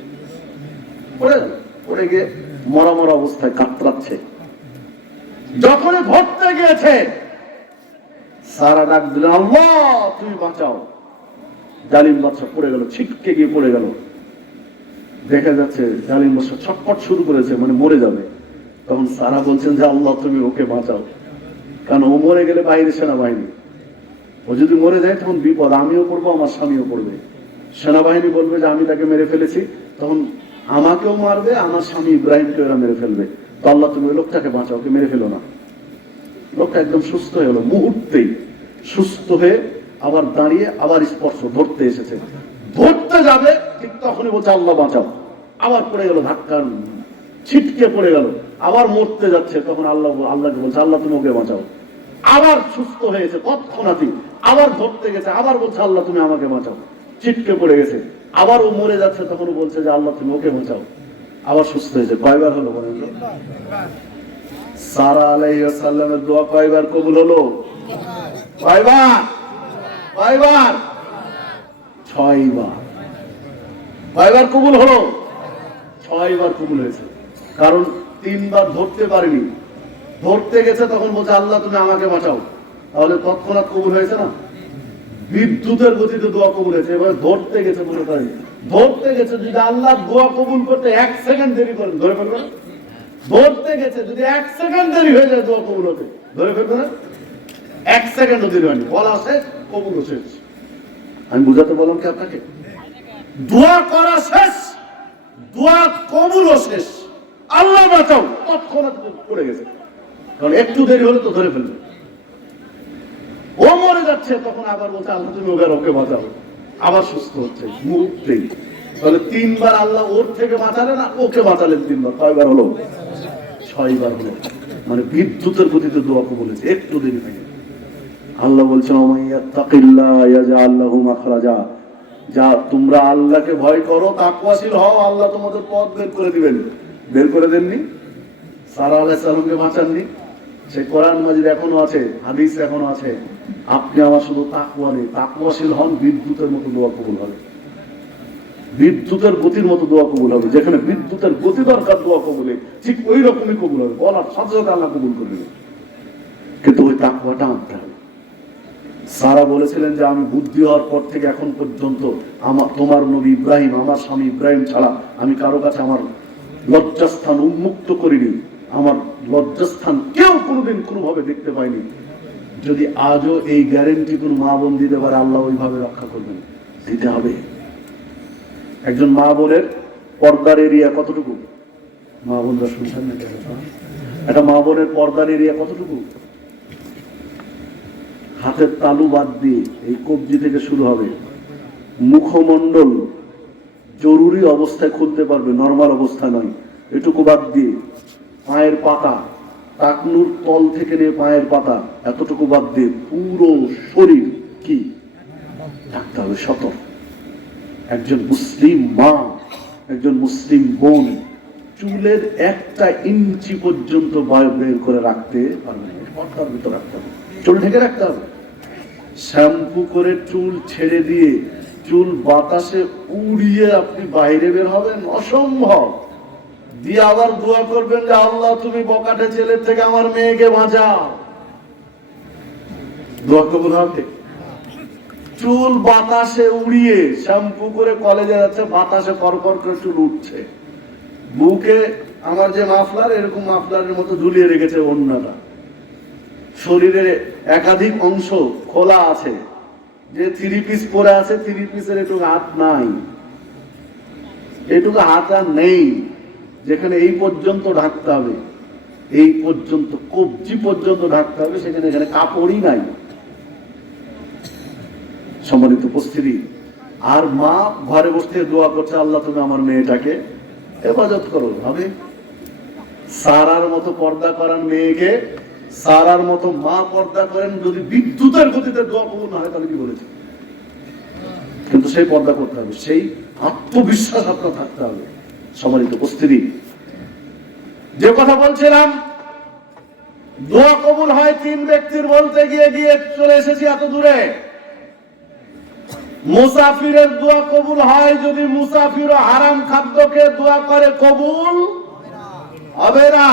পড়ে গিয়ে মরা মরা অবস্থায় কাতরাচ্ছে। যখনই ধরতে গিয়েছে, সারা ডাক দিল, আল্লাহ তুমি বাঁচাও। জালিম বাদশা পড়ে গেল, ছিটকে গিয়ে পড়ে গেল। দেখা যাচ্ছে জালিম বাদশা ছটফট শুরু করেছে, মানে মরে যাবে। তখন সারা বলছেন যে আল্লাহ তুমি ওকে বাঁচাও, কারণ ও মরে গেলে বাইরে সেনাবাহিনী, ও যদি মরে যায় তখন বিপদ, আমিও পড়বো, আমার স্বামীও পড়বে। সেনাবাহিনী বলবে যে আমি তাকে মেরে ফেলেছি, তখন আমাকেও মারবে, আমার স্বামী ইব্রাহিমকে এরা মেরে ফেলবে। তো আল্লাহ তুমি ওই লোকটাকে বাঁচাও, ওকে মেরে ফেলো না। লোকটা একদম সুস্থ হয়ে গেল, মুহূর্তেই সুস্থ হয়ে আবার দাঁড়িয়ে আবার স্পর্শ ধরতে এসেছে, ধরতে যাবে ঠিক তখনই বলছে আল্লাহ বাঁচাও। আবার পড়ে গেল, ধাক্কা ছিটকে পড়ে গেল, আবার মরতে যাচ্ছে, তখন আল্লাহকে বলছে আল্লাহ তুমি ওকে বাঁচাও। আবার সুস্থ হয়েছে তৎক্ষণাৎই, আবার ধরতে গেছে, আবার বলছে আল্লাহ তুমি আমাকে বাঁচাও, ছিটকে পড়ে গেছে। আবার ও মরে যাচ্ছে, তখন বলছে যে আল্লাহ তুমি ওকে বাঁচাও, আবার সুস্থ হয়েছে। কয়বার হলো বলেন? সারা আলাইহিস সালামের দোয়া কয়বার কবুল হলো? কয়বার? 6 বার। কয়বার কবুল হলো? 6 বার কবুল হয়েছে। কারণ 3 বার ধরতে পারেনি, ধরতে গেছে তখন বলছে আল্লাহ তুমি আমাকে বাঁচাও, তাহলে তৎক্ষণাৎ কবুল হয়েছে না? বিদ্যুতের গতিতে দোয়া কবুল হয়েছে। এবার ধরতে গেছে, মনে করেন ধরতে গেছে, যদি আল্লাহ দোয়া কবুল করতে 1 সেকেন্ড দেরি করেন ধরে ফেলবে না? ধরতে গেছে, যদি 1 সেকেন্ড দেরি হয়ে যায় দোয়া কবুল হতে, ধরে ফেলবে না? 1 সেকেন্ডও দেরি হয়নি, বলা শেষ, কবুল শেষ। আমি বুঝাতে বললাম কি আপনাকে? দোয়া করা শেষ, দোয়া কবুল শেষ, আল্লাহ বাঁচাও, তৎক্ষণাৎ পড়ে গেছে। কারণ একটু দেরি হলে তো ধরে ফেলবে। ও মরে যাচ্ছে, তখন আবার বলছে আল্লাহ তুমি ওকে বাঁচাও, আবার সুস্থ হচ্ছে মুহূর্তেই। তাহলে 3 বার আল্লাহ ওর থেকে বাঁচালেন, না ওকে বাঁচালেন 3 বার। কয়বার হলো? 6 বার হলো। মানে বিদ্যুতের গতিতে দোয়া কবুল হয়েছে, একটু দেরি থাকে। আল্লাহ বলছেন ওমাইয়াত্তাকিল্লাহ ইয়াজআল লাহু মাখরাজা, যা তোমরা আল্লাহকে ভয় করো, তাকওয়াশীল হও, আল্লাহ তোমাদের পথ বের করে দিবেন। বের করে দেননি? সারা আলাইহিস সালামকে বাঁচাননি? সেই কোরআন মাজিদ এখনো আছে, হাদিস এখনো আছে। আপনি আমার শুধু তাকওয়া নেই, তাকওয়াশীল হন, বিদ্যুতের মতো দোয়া কবুল হবে, বিদ্যুতের গতির মতো দোয়া কবুল হবে। যেখানে বিদ্যুতের গতি দরকার দোয়া কবুলে, ঠিক ওই রকমই কবুল হবে, বলার সাথে সাথে আল্লাহ কবুল করবে। কিন্তু ওই তাকওয়াটা আনতে হবে। সারা বলেছিলেন যে আমি বুদ্ধি হওয়ার পর থেকে এখন পর্যন্ত তোমার নবী ইব্রাহিম, আমার স্বামী ইব্রাহিম ছাড়া আমি কারো কাছে আমার লজ্জাস্থান উন্মুক্ত করিনি, আমার লজ্জাস্থান কেউ কোনোদিন কোনোভাবে দেখতে পাইনি। যদি আজও এই গ্যারেন্টি কোন মা বোন দিতে পারে, আল্লাহ ওইভাবে রক্ষা করবেন, দিতে হবে। একজন মা বোনের পর্দার এরিয়া কতটুকু? মা বোনরা শুনছেন না? একটা মা বোনের পর্দার এরিয়া কতটুকু? হাতের তালু বাদ দিয়ে এই কবজি থেকে শুরু হবে, মুখমণ্ডল জরুরি অবস্থায় খুলতে পারবে, নরমাল অবস্থা নয়, এটুকু বাদ দিয়ে পায়ের পাতা, টাকনুর তল থেকে নিয়ে পায়ের পাতা এতটুকু বাদ দিয়ে পুরো শরীর কি থাকতে হবে সতর্ক। একজন মুসলিম মা, একজন মুসলিম বোন চুলের একটা ইঞ্চি পর্যন্ত বের করে রাখতে পারবে না, পর্দার ভিতর রাখতে হবে, চুল ঢেকে রাখতে হবে। শ্যাম্পু করে চুল ছেড়ে দিয়ে চুল বাতাসে উড়িয়ে আপনি বাইরে বের হবেন, অসম্ভব। দিয়ে আবার দোয়া করবেন যে আল্লাহ তুমি বকাটে ছেলের থেকে আমার মেয়েকে বাঁচাও, দোয়া কবুল হবে? চুল বাতাসে উড়িয়ে শ্যাম্পু করে কলেজে যাচ্ছে, বাতাসে করকর করে চুল উঠছে, বুকে আমার যে মাফলার এরকম মাফলারের মতো ঝুলিয়ে রেখেছে ওড়নাটা, শরীরের একাধিক অংশ খোলা আছে, যে থ্রি পিস পরে আছে থ্রি পিসের এটুকু হাত নাই, এটুকু হাত আর নেই, যেখানে এই পর্যন্ত ঢাকতে হবে, এই পর্যন্ত কবজি পর্যন্ত ঢাকতে হবে, সেখানে এখানে কাপড়ই নাই। সম্মানিত উপস্থিতি, আর মা ঘরে বসে দোয়া করছে আল্লাহ তুমি আমার মেয়েটাকে হেফাজত করো। হবে সারার মতো পর্দা করার মেয়েকে সারার মতো মা পর্দা করেন, যদি বিদ্যুতের গতিতে দোয়া কবুল না হয় তাহলে কি বলেছে? কিন্তু সেই পর্দা করতে হবে, সেই আত্মবিশ্বাস আপনার থাকতে হবে। সম্মানিত উপস্থিতি, যে কথা বলছিলাম দোয়া কবুল হয় তিন ব্যক্তির, বলতে গিয়ে গিয়ে চলে এসেছি এত দূরে। মুসাফিরের দোয়া কবুল হয় যদি মুসাফির হারাম খাদ্যকে দোয়া করে, কবুল হবে না।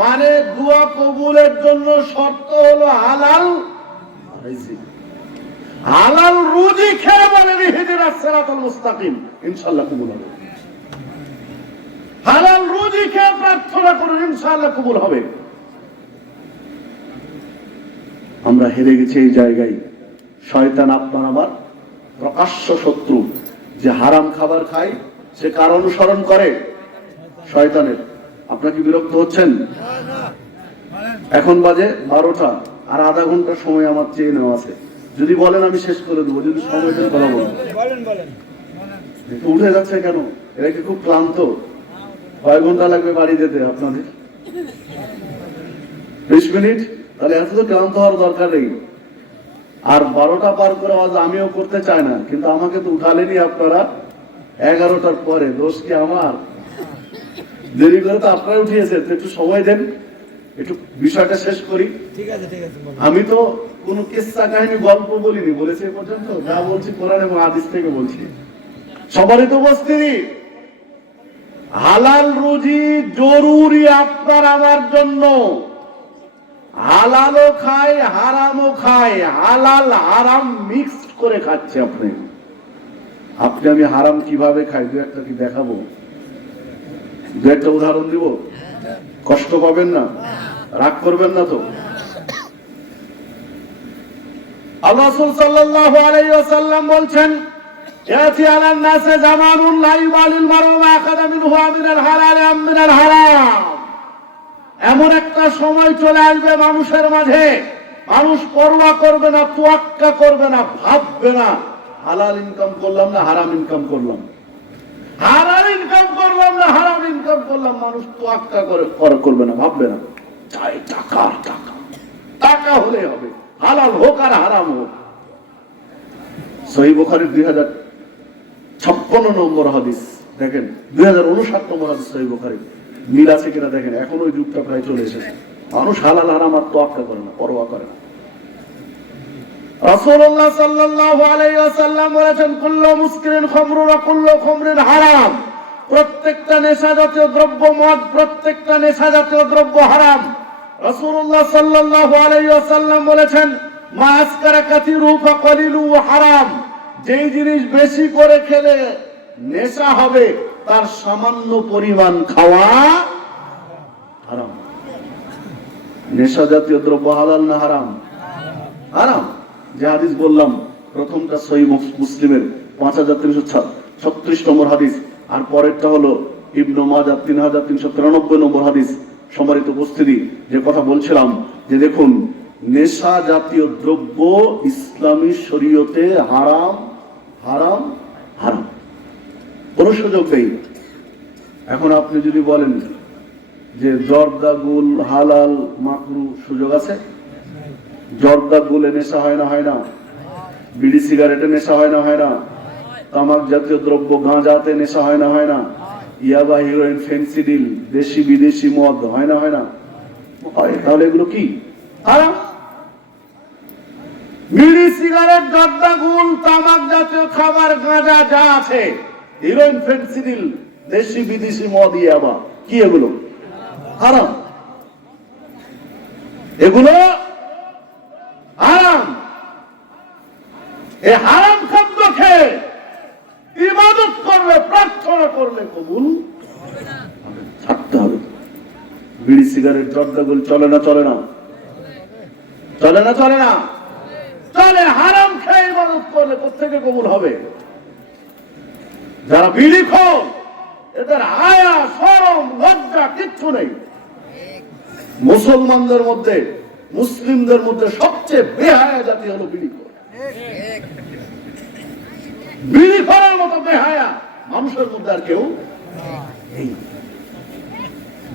মানে দোয়া কবুলের জন্য শর্ত হলো হালাল হালাল রুজি খেয়ে বলেন ইহদিনাস সিরাতাল মুস্তাকিম, ইনশাআল্লাহ কবুল হবে। হালাল রুজি খেয়ে প্রার্থনা করুন, ইনশাআল্লাহ কবুল হবে। আমরা হেরে গেছি এই জায়গায়। শয়তান আপনার আমার প্রকাশ্য শত্রু, যে হারাম খাবার খায় সে কার অনুসরণ করে? শয়তানের। আপনারা কি বিরক্ত হচ্ছেন? এখন বাজে 12টা, আর আধা ঘন্টা সময় আমার চেয়ে নেওয়া আছে, যদি বলেন আমি শেষ করে দেবো, যদি সময় দেন কথা বলুন। উঠে যাচ্ছে কেন? এরা কি খুব ক্লান্ত? কয় ঘন্টা লাগবে বাড়ি যেতে আপনাদের? 20 মিনিট? তাহলে এত তো ক্লান্ত হওয়ার দরকার নেই। আর 12টা পার করে আজ আমিও করতে চাই না, কিন্তু আমাকে তো উঠালেনি আপনারা 11টার পরে। দোষ কি আমার? দেরি করে তো আপনারা উঠিয়েছেন, একটু সময় দেন, একটু বিষয়টা শেষ করি। ঠিক আছে, ঠিক আছে। আমি তো কোনো কিস্সা কাহিনী গল্প বলিনি, বলেছি এ পর্যন্ত যা বলছি কোরআন এবং হাদিস থেকে বলছি। সবারই তো উপস্থিতি। হালাল রুজি জরুরি আপনার আমার জন্য। হালালও খায় হারামও খায়, হালাল হারাম মিক্সড করে খাচ্ছে আপনি। আমি হারাম কিভাবে খাই দু একটা কি দেখাবো, দু একটা উদাহরণ দিব, কষ্ট পাবেন না, রাগ করবেন না তো? আল্লাহ রাসূল সাল্লাল্লাহু আলাইহি ওয়াসাল্লাম বলছেন, ইয়াতি আলান নাসে জামানুন লা ইউবালিল মারউ মা আখাযা মিনহু মিনাল হালাল আম মিনাল হারাম। এমন একটা সময় চলে আসবে মানুষের মাঝে, মানুষ পরোয়া করবে না, তোয়াক্কা করবে না, ভাববে না হালাল ইনকাম করলাম না হারাম ইনকাম করলাম, হালাল ইনকাম করলাম না হারাম ইনকাম করলাম। মানুষ তোয়াক্কা করবে না, ভাববে না, চাই টাকা, টাকা টাকা হলে হবে, হালাল হোক আর হারাম হোক। সহিহ বুখারীর 2056 নম্বর হাদিস দেখেন, 2059 নম্বর হাদিস সহিহ বুখারী। মিল আছে কিনা দেখেন, এখন ওই যুগটা প্রায় চলে এসেছে। মানুষ হালাল হারাম আর তোয়াক্কা করে না, পরোয়া করে না। রাসূলুল্লাহ সাল্লাল্লাহু আলাইহি ওয়াসাল্লাম বলেছেন, কুল্লু মুসকিরিন খামরুন ওয়া কুল্লু খামরিন হারাম। প্রত্যেকটা নেশাজাতীয় দ্রব্য মদ, প্রত্যেকটা নেশাজাতীয় দ্রব্য হারাম। রাসূলুল্লাহ সাল্লাল্লাহু আলাইহি ওয়াসাল্লাম বলেছেন, মা আসকারা কাসীরুহু ফাকালিলুহু হারাম, যেই জিনিস বেশি করে খেলে নেশা হবে তার সামান্য পরিমাণ খাওয়া হারাম। নেশা জাতীয় দ্রব্য হালাল না হারাম? হারাম। যে হাদিস বললাম প্রথমটা সহিহ মুসলিমের 5336 নম্বর হাদিস, আর পরেরটা হলো ইবনে মাজাহ 3393 নম্বর হাদিস। সম্মানিত উপস্থিতি, যে কথা বলছিলাম যে দেখুন, নেশা জাতীয় দ্রব্য ইসলামী শরীয়তে হারাম হারাম হারাম, কোনো সুযোগ নেই। এখন আপনি যদি বলেন যে জর্দা গুল হালাল মাকরু, সুযোগ আছে? জর্দা গুলে নেশা হয় না? হয় না? বিড়ি সিগারেটে নেশা হয় না? হয় না? তামাক জাতীয় দ্রব্য গাঁজাতে নেশা হয় না? হয় না? ইয়াবা, হিরোইন, ফেন্সিডিল, দেশি বিদেশি মদ হয় না? হয় না? হয়। তাহলে এগুলো কি হারাম? বিড়ি সিগারেট জর্দা গুল তামাক জাতীয় খাবার গাঁজা যা আছে, হিরোইন, ফেন্সিডিল, দেশি বিদেশি মদ, ইয়াবা, কি এগুলো হারাম। এগুলো হারাম। এই হারাম খাদ্য খেয়ে ইবাদত করলে, প্রার্থনা করলে কবুল থাকতে হবে। বিড়ি সিগারেট জর্দা গুল চলে না? চলে না? চলে না? চলে না? চলে। হারাম খেয়ে ইবাদত করলে কোত্থেকে কবুল হবে? যারা বিড়ি খোর, এদের হায়া শরম লজ্জা কিচ্ছু নেই। মুসলমানদের মধ্যে, মুসলিমদের মধ্যে সবচেয়ে বেহায়া জাতি হলো বিড়ি খোর। বিড়ি খোরের মতো বেহায়া মানুষের মধ্যে আর কেউ নেই।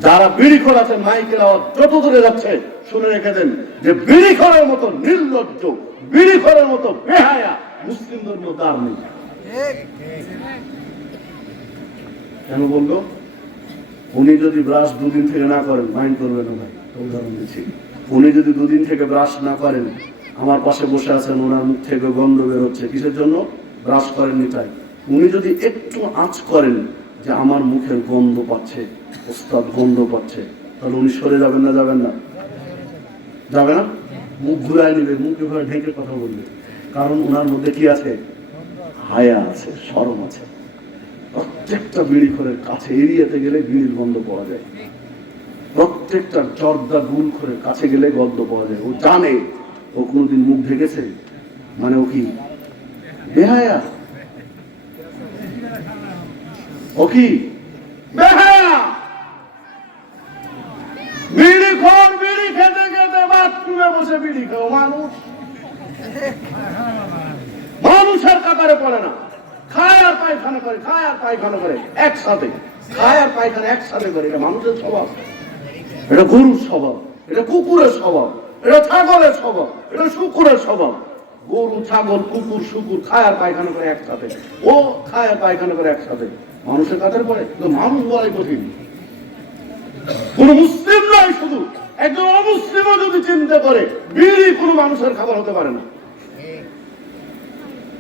যারা বিড়ি খোর আছেন, মাইকের আওয়াজ যত দূরে যাচ্ছে শুনে রেখে দেন যে বিড়ি খোরের মতো নির্লজ্জ, বিড়ি খোরের মতো বেহায়া মুসলিমদের মধ্যে আর নেই। কেন বললো? উনি যদি ব্রাশ দুদিন থেকে না করেন, মাইন্ড করবেন না ভাই, উদাহরণ দিচ্ছি। উনি যদি দুদিন থেকে ব্রাশ না করেন, আমার পাশে বসে আছেন, ওনার মুখ থেকে গন্ধ বের হচ্ছে, কিসের জন্য? ব্রাশ করেননি তাই। উনি যদি একটু আঁচ করেন যে আমার মুখের গন্ধ পাচ্ছে, ওস্তাদ গন্ধ পাচ্ছে, তাহলে উনি সরে যাবেন না? যাবেন না? যাবে না? মুখ ঘুরায় নিবে, মুখ এভাবে ঢেকে কথা বলবে, কারণ ওনার মধ্যে কি আছে? হায়া আছে, শরম আছে। প্রত্যেকটা বিড়ি খোরের কাছে এরিয়াতে গেলে বিড়ির গন্ধ পাওয়া যায়। প্রত্যেকটা জর্দা গুল খোরের কাছে গেলে গন্ধ পাওয়া যায়। ও জানে ও কোনদিন মুখ ঢেকেছে, মানে ও কি বেহায়া? ও কি বেহায়া? বিড়ি খোর, বিড়ি খেতে খেতে বাথরুমে বসে বিড়ি খাও মানুষ। মানুষের কাতারে পড়ে না, খায় আর পায়খানা করে, খায় আর পায়খানা করে একসাথে, খায় আর পায়খানা একসাথে করে। এটা মানুষের স্বভাব, এটা গরুর স্বভাব, এটা কুকুরের স্বভাব, এটা ছাগলের স্বভাব, এটা শুকুরের স্বভাব। গরু, ছাগল, কুকুর, শুকুর খায় আর পায়খানা করে একসাথে, ও খায় আর পায়খানা করে একসাথে। মানুষের কাতারে পড়ে? মানুষ বলাই কঠিন। কোন মুসলিম নয়, শুধু একজন অমুসলিমও যদি চিন্তা করে বিড়ি কোনো মানুষের খাবার হতে পারে না,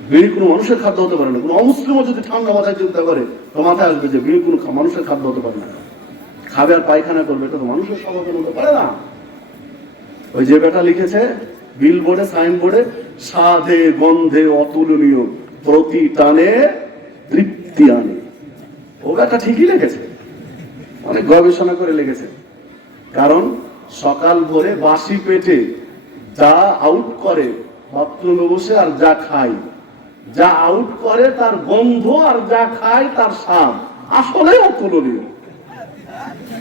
বিড়ি কোনো মানুষের খাদ্য হতে পারে না। কোন অমুসলিমও যদি ঠান্ডা মাথায় চিন্তা করে, তো মাথায় আসবে যে বিড়ি কোনো মানুষের খাদ্য হতে পারে না। খাবে আর পায়খানা করবে, এটা তো মানুষের স্বভাবের হতে পারে না। ওই যে বেটা লিখেছে বিল বোর্ডে, সাইন বোর্ডে, স্বাদে গন্ধে অতুলনীয়, প্রতি টানে তৃপ্তি আনে, ও বেটা ঠিকই লিখেছে, অনেক গবেষণা করে লিখেছে। কারণ সকাল ভোরে বাসি পেটে যা আউট করে বাথরুমে বসে, আর যা খায়, যা আউট করে তার গন্ধ, আর যা খায় তার স্বাদ আসলে অতুলনীয়।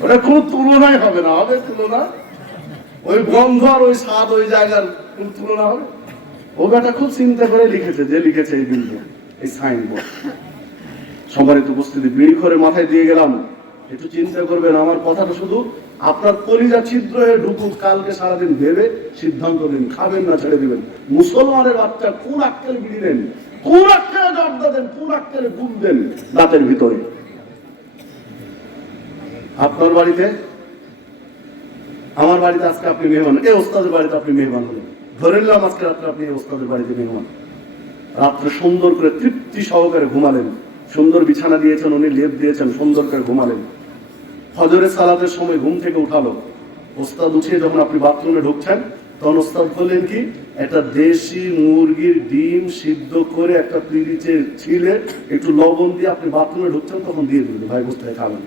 ওটা কোনো তুলনাই হবে না। হবে তুলনা? ওই গন্ধ আর ওই স্বাদ, ওই জায়গার কোন তুলনা হবে? ও বেটা খুব চিন্তা করে লিখেছে, যে লিখেছে এই বিল, এই সাইন বোর্ড। সম্মানিত উপস্থিতি, বিড়ি করে মাথায় দিয়ে গেলাম, একটু চিন্তা করবেন। আমার কথাটা শুধু আপনার কলিজা ছিদ্র হয়ে ঢুকুক, কালকে সারাদিন ভেবে সিদ্ধান্ত নিন, খাবেন না ছেড়ে দিবেন। মুসলমানের বাচ্চা কোন আক্কেলে বিড়ি দেন, কোন আক্কেলে জর্দা দেন, কোন আক্কেলে গুল দেন দাঁতের ভিতরে? আপনার বাড়িতে, আমার বাড়িতে আজকে আপনি মেহমান, এই ওস্তাদের বাড়িতে আপনি মেহমান হলেন, ধরে নিলাম আজকে রাত্রে আপনি এই ওস্তাদের বাড়িতে মেহমান। রাত্রে সুন্দর করে তৃপ্তি সহকারে ঘুমালেন, সুন্দর বিছানা দিয়েছেন, উনি লেপ দিয়েছেন, সুন্দর করে ঘুমালেন। ফজরের সালাতের সময় ঘুম থেকে উঠালো, ওস্তাদ উঠিয়ে যখন আপনি বাথরুমে ঢুকছেন, তখন ওস্তাদ বললেন কি, একটা দেশি মুরগির ডিম সিদ্ধ করে একটা পিরিচে ছিলে একটু লবণ দিয়ে আপনি বাথরুমে ঢুকছেন, তখন দিয়ে দিলেন, ভাই বস্তায় খাবেন।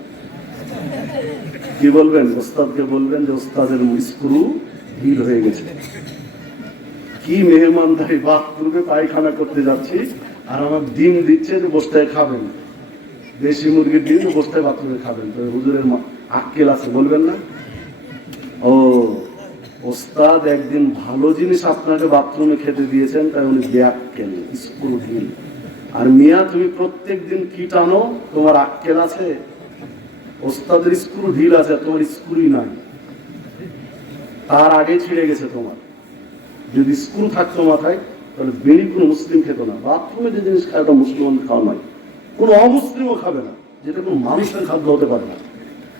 কি বলবেন? ওস্তাদকে বলবেন যে ওস্তাদের স্ক্রু ঢিল হয়ে গেছে। কি মেহমানদারি, বাথরুমে পায়খানা করতে যাচ্ছি আর আমার ডিম দিচ্ছে যে বস্তায় খাবেন, দেশি মুরগির ডিম বস্তায় বাথরুমে খাবেন। তো হুজুরের আক্কেল আছে, বলবেন না? ও ওস্তাদ একদিন ভালো জিনিস আপনাকে বাথরুমে খেতে দিয়েছেন, তাই উনি বেআক্কেল, স্ক্রু ঢিল। আর মিয়া তুমি প্রত্যেক দিন কি টানো, তোমার আক্কেল আছে? ওস্তাদের স্ক্রু ঢিল আছে, তোমার স্ক্রুই নাই, তার আগে ছিঁড়ে গেছে তোমার। যদি স্ক্রু থাকতো মাথায়, তাহলে বেড়ি কোনো মুসলিম খেত না। বাথরুমে যে জিনিস খায় ওটা মুসলমান খাওয়া নয়, কোনো অমুসলিমও খাবে না, যেটা কোনো মানুষের খাদ্য হতে পারে না,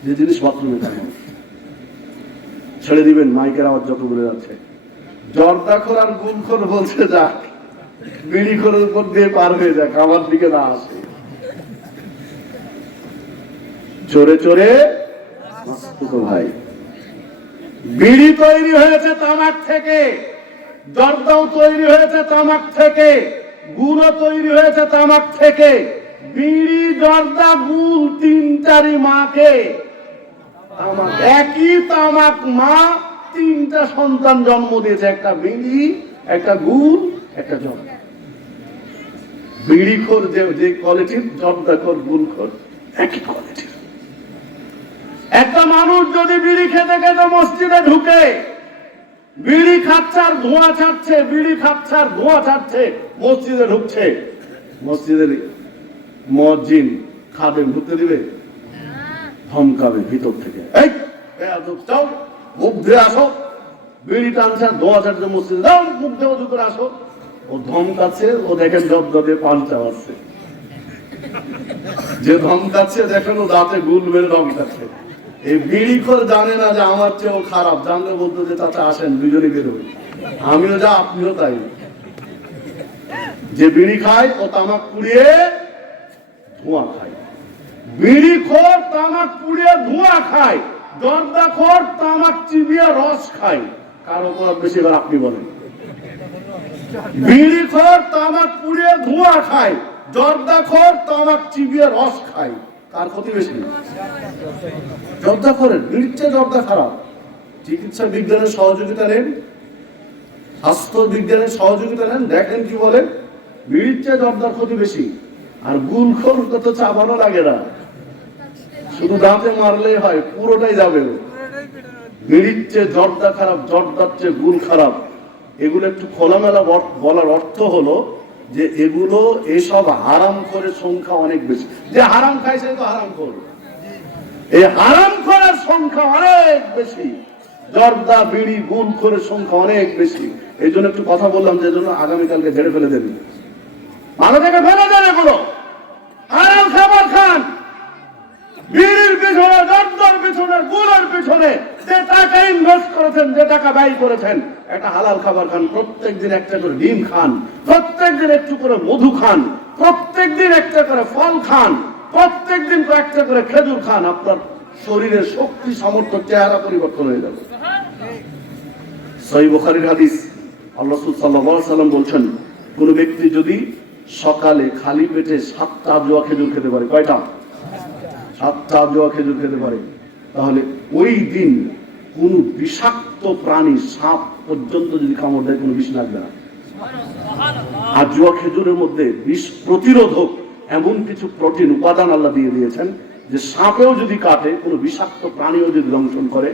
যে জিনিস বাথরুমে খায় মানুষ। ছেড়ে দিবেন, মাইকের আওয়াজ যত বলে যাচ্ছে। জর্দাখোর আর গুলখোর বলছে যাক, বিড়িখোরের উপর দিয়ে পার হয়ে যাক, আমার দিকে না আসে। চোরে চোরে মাস্তুতো ভাই। বিড়ি তৈরি হয়েছে তামাক থেকে, জর্দাও তৈরি হয়েছে তামাক থেকে, গুলও তৈরি হয়েছে তামাক থেকে। বিড়ি, জর্দা, গুল তিনটারই মাকে একই তামাক মা তিনটা সন্তান জন্ম দিয়েছে, একটা বিড়ি, একটা গুল, একটা জর্দা। বিড়িখোর যে কোয়ালিটির, জর্দাখোর, গুলখোর একই কোয়ালিটির। একটা মানুষ যদি বিড়ি খেতে খেতে মসজিদে ঢুকে, বিড়ি খাচ্ছে আর ধোঁয়া ছাড়ছে, বিড়ি খাচ্ছে আর ধোঁয়া ছাড়ছে, মসজিদে ঢুকছে, মসজিদের মুয়াজ্জিন খাদেম ঢুকতে দিবে? ধমকাবে ভিতর থেকে, এই যাও মুখ ধুয়ে আসো। বিড়ি টানছে আর ধোঁয়া ছাড়ছে, মসজিদে যাও মুখ ধুয়ে ওযু করে আসো। ও ধমকাচ্ছে, ও দেখেন জব্দে পাঞ্চা আছে, যে ধমকাচ্ছে দেখেন ও দাঁতে গুল মেরে ধমকাচ্ছে। এই বিড়িখোর জানে না যে আমার চেয়েও খারাপ, জানলে বলতো যে চাচা আসেন দুজনে বেরোবে, আমিও যা আপনিও তাই। যে বিড়ি খায় ও তামাক পুড়িয়ে ধোঁয়া খায়, বিড়িখোর তামাক পুড়িয়ে ধোঁয়া খায়, জর্দাখোর তামাক চিবিয়ে রস খায়। কার অপরাধ বেশি, এবার আপনি বলেন। বিড়িখোর তামাক পুড়িয়ে ধোঁয়া খায়, জর্দাখোর তামাক চিবিয়ে রস খায়, কার ক্ষতি বেশি? জর্দাখোরের। বিড়ির চেয়ে জর্দা খারাপ। চিকিৎসা বিজ্ঞানের সহযোগিতা নেন, স্বাস্থ্য বিজ্ঞানের সহযোগিতা নেন, দেখেন কি বলে। বিড়ির চেয়ে জর্দার ক্ষতি বেশি। আর গুলখোর তো চাবানো লাগে না, শুধু দাঁতে মারলেই হয়, পুরোটাই যাবে। বিড়ির চেয়ে জর্দা খারাপ, জর্দার চেয়ে গুল খারাপ। এগুলো একটু খোলামেলা বলার অর্থ হলো যে এগুলো, এসব হারাম করে সংখ্যা অনেক বেশি। যে হারাম খায় সে তো হারাম করবে, এই হারাম করার সংখ্যা অনেক বেশি। জর্দা, বিড়ি, গুল করে সংখ্যা অনেক বেশি। এই জন্য একটু কথা বললাম, যে জন্য আগামীকালকে ঝেড়ে ফেলে দেবেন, মাথা থেকে ফেলে দেন এগুলো। হারাম খাবার খান, বিড়ির পিছনে, জর্দার পিছনে, গুলের পিছনে যে টাকা ইনভেস্ট করেছেন, যে টাকা ব্যয় করেছেন, একটা হালাল খাবার খান। প্রত্যেকদিন একটা করে ডিম খান, প্রত্যেকদিন একটু করে মধু খান, প্রত্যেকদিন একটা করে ফল খান, প্রত্যেকদিন একটা করে খেজুর খান। আপনার শরীরের শক্তি, সামর্থ্য, চেহারা পরিবর্তন হয়ে যাবে। সহিহ বুখারীর হাদিস, আল্লাহ রাসূল সাল্লাল্লাহু আলাইহি ওয়াসাল্লাম বলছেন, কোন ব্যক্তি যদি সকালে খালি পেটে 7টা জোয়া খেজুর খেতে পারে, কয়টা? 7টা জোয়া খেজুর খেতে পারে, তাহলে ওই দিন কোন বিষাক্ত প্রাণী, সাপ পর্যন্ত যদি কামড় দেয়, কোনো বিষ লাগবে না। আর জোয়া খেজুরের মধ্যে বিষ প্রতিরোধক এমন কিছু প্রোটিন উপাদান আল্লাহ দিয়ে দিয়েছেন, যে সাপেও যদি কাটে, কোনো বিষাক্ত প্রাণীও যদি দংশন করে,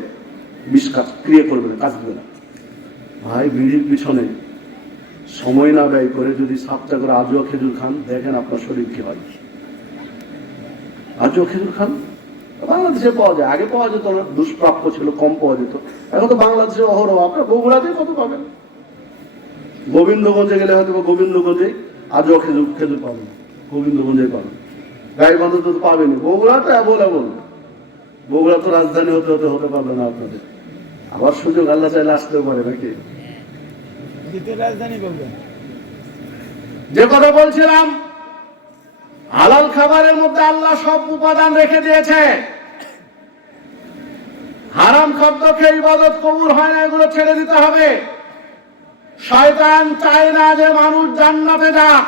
বিষ ক্রিয়া করবে না, কাজ দেবে না। ভাই, বিড়ির পিছনে সময় না ব্যয় করে যদি 7টা করে আজোয়া খেজুর খান, দেখেন আপনার শরীর কি হয়। আজোয়া খেজুর খান, বাংলাদেশে পাওয়া যায়, আগে পাওয়া যেত না, দুষ্প্রাপ্য ছিল, কম পাওয়া যেত। এখন তো বাংলাদেশে অহরহ, আপনার বগুড়াতে কত পাবেন, গোবিন্দগঞ্জে গেলে হয়তো গোবিন্দগঞ্জে আজোয়া খেজুর পাবেন, গোবিন্দগঞ্জে পাবেন, গাইবান্ধে তো পাবেনি। বগুড়া তো অ্যাভেলেবল, বগুড়া তো রাজধানী হতে পারবে না আপনাদের। আবার সুযোগ আল্লাহ চাইলে আসতেও পারে, নাকি? যে কথা বলছিলাম, হালাল খাবারের মধ্যে আল্লাহ সব উপাদান রেখে দিয়েছে। হারাম খাদ্য খেয়ে ইবাদত কবুল হয় না, এগুলো ছেড়ে দিতে হবে। শয়তান চায় না যে মানুষ জান্নাতে যাক।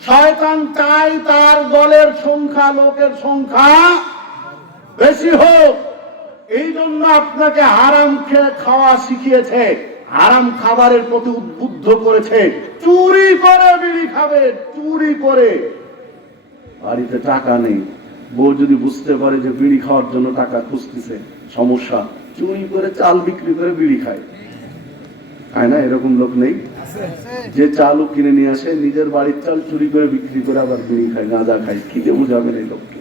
শয়তান চায় তার দলের সংখ্যা, লোকের সংখ্যা বেশি হোক। এই জন্য আপনাকে হারাম খাওয়া শিখিয়েছে, হারাম খাবারের প্রতি উদ্বুদ্ধ করেছে। চুরি করে বিড়ি খাবে, চুরি করে। বাড়িতে টাকা নেই, বউ যদি বুঝতে পারে যে বিড়ি খাওয়ার জন্য টাকা খুঁজতেছে, সমস্যা, চুরি করে চাল বিক্রি করে বিড়ি খায়। তাই না? এরকম লোক নেই যে চালও কিনে নিয়ে আসে, নিজের বাড়ির চাল চুরি করে বিক্রি করে আবার বিড়ি খায়, গাঁজা খায়। কি যে বুঝাবেন এই লোককে?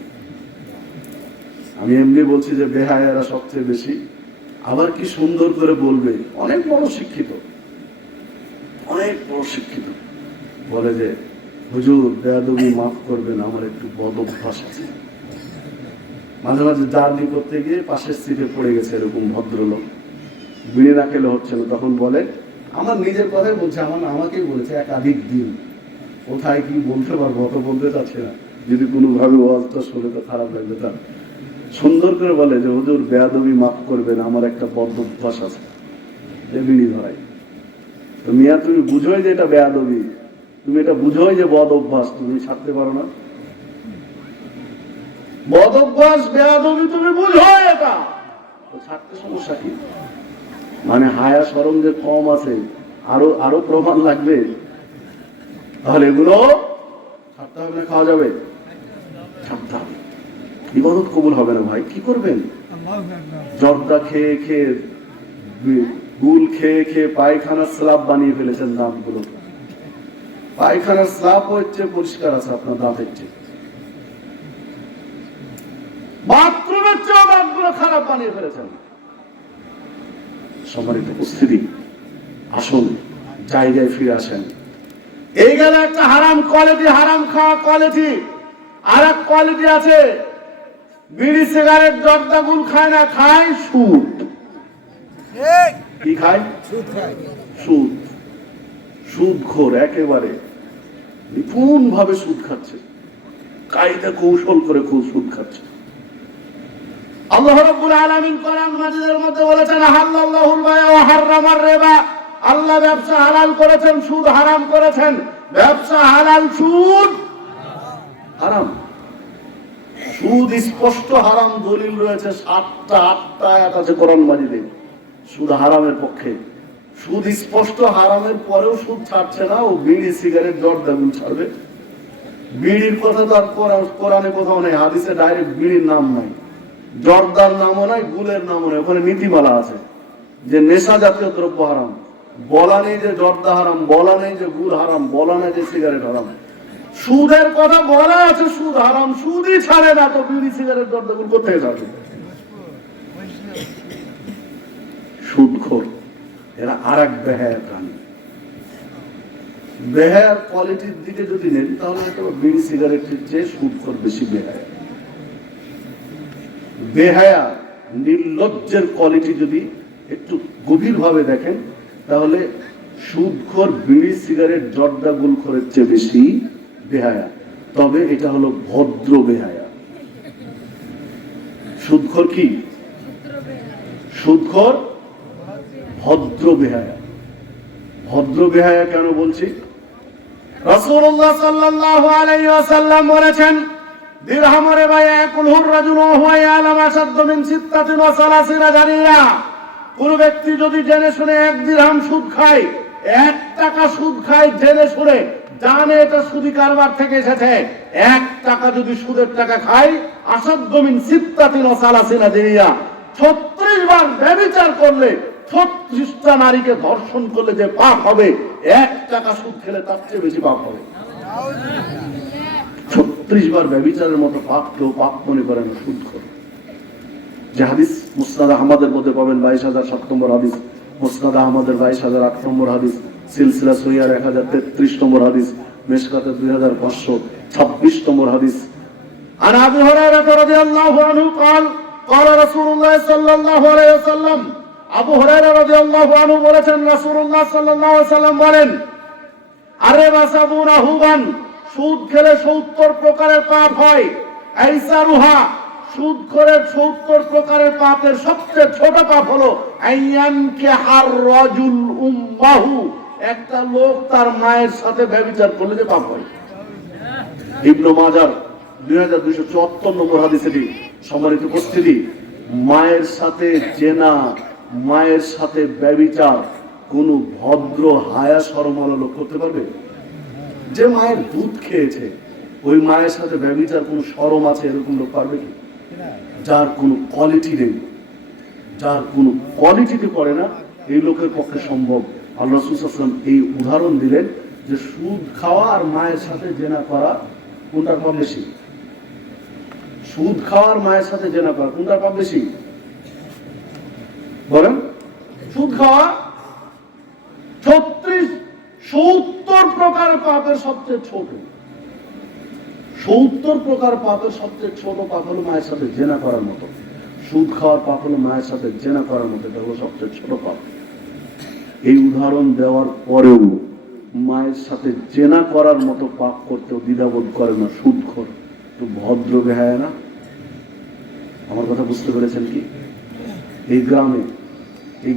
আমি এমনি বলছি যে বেহায়ারা সবচেয়ে বেশি। আবার কি সুন্দর করে বলবে, অনেক বড় শিক্ষিত, অনেক বড় শিক্ষিত, বলে যে হুজুর বেয়াদবি মাফ করবেন, আমার একটু বদ অভ্যাস আছে। মাঝে মাঝে জার্নি করতে গিয়ে পাশের সিটে পড়ে গেছে এরকম ভদ্রলোক, বিড়ি না খেলে হচ্ছে না, তখন বলে, আমার নিজের কথাই বলছে, আমাকেই বলেছে একাধিক দিন, কোথায় কি বলতে পারবো অত বলতে চাচ্ছে না, যদি কোনোভাবে ওয়াজটা শুনে তো খারাপ লাগবে তার। সুন্দর করে বলে যে হুজুর বেয়াদবি মাফ করবেন, আমার একটা বদ অভ্যাস আছে, বিড়ি ধরাই। তো মিয়া তুমি বুঝোই যে এটা বেয়াদবি, তুমি এটা বুঝোই যে বদ অভ্যাস, তুমি ছাড়তে পারো না। বদ অভ্যাস বেয়াদবি তুমি বুঝো এটা, তো ছাড়তে সমস্যা কি? মানে হায়া শরম যে কম আছে, আরো প্রমাণ লাগবে? তাহলে এগুলো ছাড়তে হবে না, খাওয়া যাবে? ছাড়তে হবে। ইবাদত কবুল হবে না ভাই, কি করবেন? জর্দা খেয়ে খেয়ে, গুল খেয়ে খেয়ে পায়খানার স্লাব বানিয়ে ফেলেছেন দাঁতগুলো। পায়খানার স্লাব হচ্ছে পরিষ্কার আছে আপনার দাঁতের চেয়ে, বাথরুমের চেয়ে দাঁতগুলো খারাপ বানিয়ে ফেলেছেন। সম্মানিত উপস্থিতি, আসুন জায়গায় ফিরে আসেন। এই গেল একটা হারাম কোয়ালিটি, হারাম খাওয়া কোয়ালিটি। আর এক কোয়ালিটি আছে, বিড়ি সিগারেট জর্দা গুল খায় না, খায় সুদ। কি খায়? সুদ। সুদখোর, একেবারে নিপুণ ভাবে সুদ খাচ্ছে, কায়দা কৌশল করে খুব সুদ খাচ্ছে। আল্লাহ রাব্বুল আলামিন কোরআন মাজিদের মধ্যে বলেছেন, হালাল্লাহুল বায়আ ওয়া হারামার রিবা। আল্লাহ ব্যবসা হালাল করেছেন, সুদ হারাম করেছেন। ব্যবসা হালাল, সুদ হারাম। সুদ স্পষ্ট হারাম, দলিল রয়েছে 7টা 8টা আয়াত আছে কোরআন মাজিদে সুদ হারামের পক্ষে। সুদ স্পষ্ট হারামের পরেও সুদ ছাড়ছে না, ও বিড়ি সিগারেট জর্দা গুল ছাড়বে। বিড়ির কথা তো আর কোরআনে কোথাও নেই, হাদিসে ডাইরেক্ট বিড়ির নাম নাই, জর্দার নামও নাই, গুলের নামও নাই। ওখানে নীতিমালা আছে যে নেশা জাতীয় দ্রব্য হারাম, বলা নেই যে জর্দা হারাম, বলা নেই যে গুল হারাম, বলা নেই যে সিগারেট হারাম। সুদের কথা বলা আছে, সুদ হারাম, সুদই ছাড়ে না, তো বিড়ি সিগারেট জর্দা গুল কোথায় যাবে? সুদখোর, এরা আর এক বেহায়া প্রাণী। বেহায়ার কোয়ালিটির দিকে যদি নেন, তাহলে বিড়ি সিগারেটের চেয়ে সুদখোর বেশি বেহায়া। বেহায়া নির্লজ্জের কোয়ালিটি যদি একটু গভীর ভাবে দেখেন, তাহলে সুদখোর বিড়ি সিগারেট জর্দা গুলখোরের চেয়ে বেশি বেহায়া। তবে এটা হলো ভদ্র বেহায়া। সুদখোর কি? সুদখোর ভদ্র বেহায়া। ভদ্র বেহায়া কেন বলছি? রাসূলুল্লাহ সাল্লাল্লাহু আলাইহি ওয়াসাল্লাম বলেছেন, দিরহামে বায়াকুলহুর রাজুলু ওয়া ইয়ালাম আশাদ্দু মিন 36 জারিয়া। কোন ব্যক্তি যদি জেনে শুনে 1 দিরহাম সুদ খায়, 1 টাকা সুদ খায়, জেনে শুনে, জানে এটা সুদি কারবার থেকে এসেছে, 1 টাকা যদি সুদের টাকা খায়, আশাদ্দু মিন 36 জারিয়া, 36 বার ব্যভিচার করলে, 36টা নারীকে ধর্ষণ করলে যে পাপ হবে, 1 টাকা সুদ খেলে তার চেয়ে বেশি পাপ হবে। 36 বার ব্যভিচারের মতো পাপ কেউ পাপ মনে করে না, সুদখোর। যে হাদিস মুসনাদ আহমদের মধ্যে পাবেন 22,007 নম্বর হাদিস, মুসনাদ আহমদের 22,008 নম্বর হাদিস, সিলসিলা সহিহার 1033 নম্বর হাদিস, মিশকাতে 2526 নম্বর হাদিস। আন আবি হুরায়রা রাদিয়াল্লাহু আনহু قال قال رسول الله صلى الله عليه وسلم। আবু হুরায়রা রাদিয়াল্লাহু আনহু বলেছেন, রাসূলুল্লাহ সাল্লাল্লাহু আলাইহি ওয়াসাল্লাম বলেন, আরে বাসাবুনা হুবান, সুদ খেলে 70 প্রকারের পাপ হয়। আইসারুহা, সুদখোরের ৭০ প্রকারের পাপের সবচেয়ে ছোট পাপ হলো আইয়ানকিহার রাজুল উম্মাহু, একটা লোক তার মায়ের সাথে ব্যভিচার করলে যে পাপ হয়। ইবনে মাজার 2274 নম্বর হাদিস। এটি সম্মানিত উপস্থিতি, মায়ের সাথে জেনা, মায়ের সাথে ব্যভিচার কোন ভদ্র হায়া শরমালা লোক করতে পারবে? যে মায়ের দুধ খেয়েছে ওই মায়ের সাথে ব্যভিচার কোন শরম আছে এরকম লোক পারবে কি? যার কোনো কোয়ালিটি নেই, যার কোনো কোয়ালিটিতে পড়ে না, এই লোকের পক্ষে সম্ভব। আল্লাহ রাসূল সাল্লাল্লাহু আলাইহি ওয়াসাল্লাম এই উদাহরণ দিলেন যে সুদ খাওয়া আর মায়ের সাথে জেনা করা কোনটার পাপ বেশি? সুদ খাওয়ার মায়ের সাথে জেনা করা কোনটার পাপ বেশি বলেন? সুদ খাওয়া 70 প্রকার পাপের সবচেয়ে ছোট। 70 প্রকার পাপের সবচেয়ে ছোট পাপ হলো মায়ের সাথে জেনা করার মতো। সুদ খাওয়ার পাপ হলো মায়ের সাথে জেনা করার মতো, এটা হলো সবচেয়ে ছোট পাপ। এই উদাহরণ দেওয়ার পরেও মায়ের সাথে জেনা করার মতো পাপ করতেও দ্বিধাবোধ করে না সুদখোর। তো ভদ্র বেহায়া না? আমার কথা বুঝতে পেরেছেন কি? এই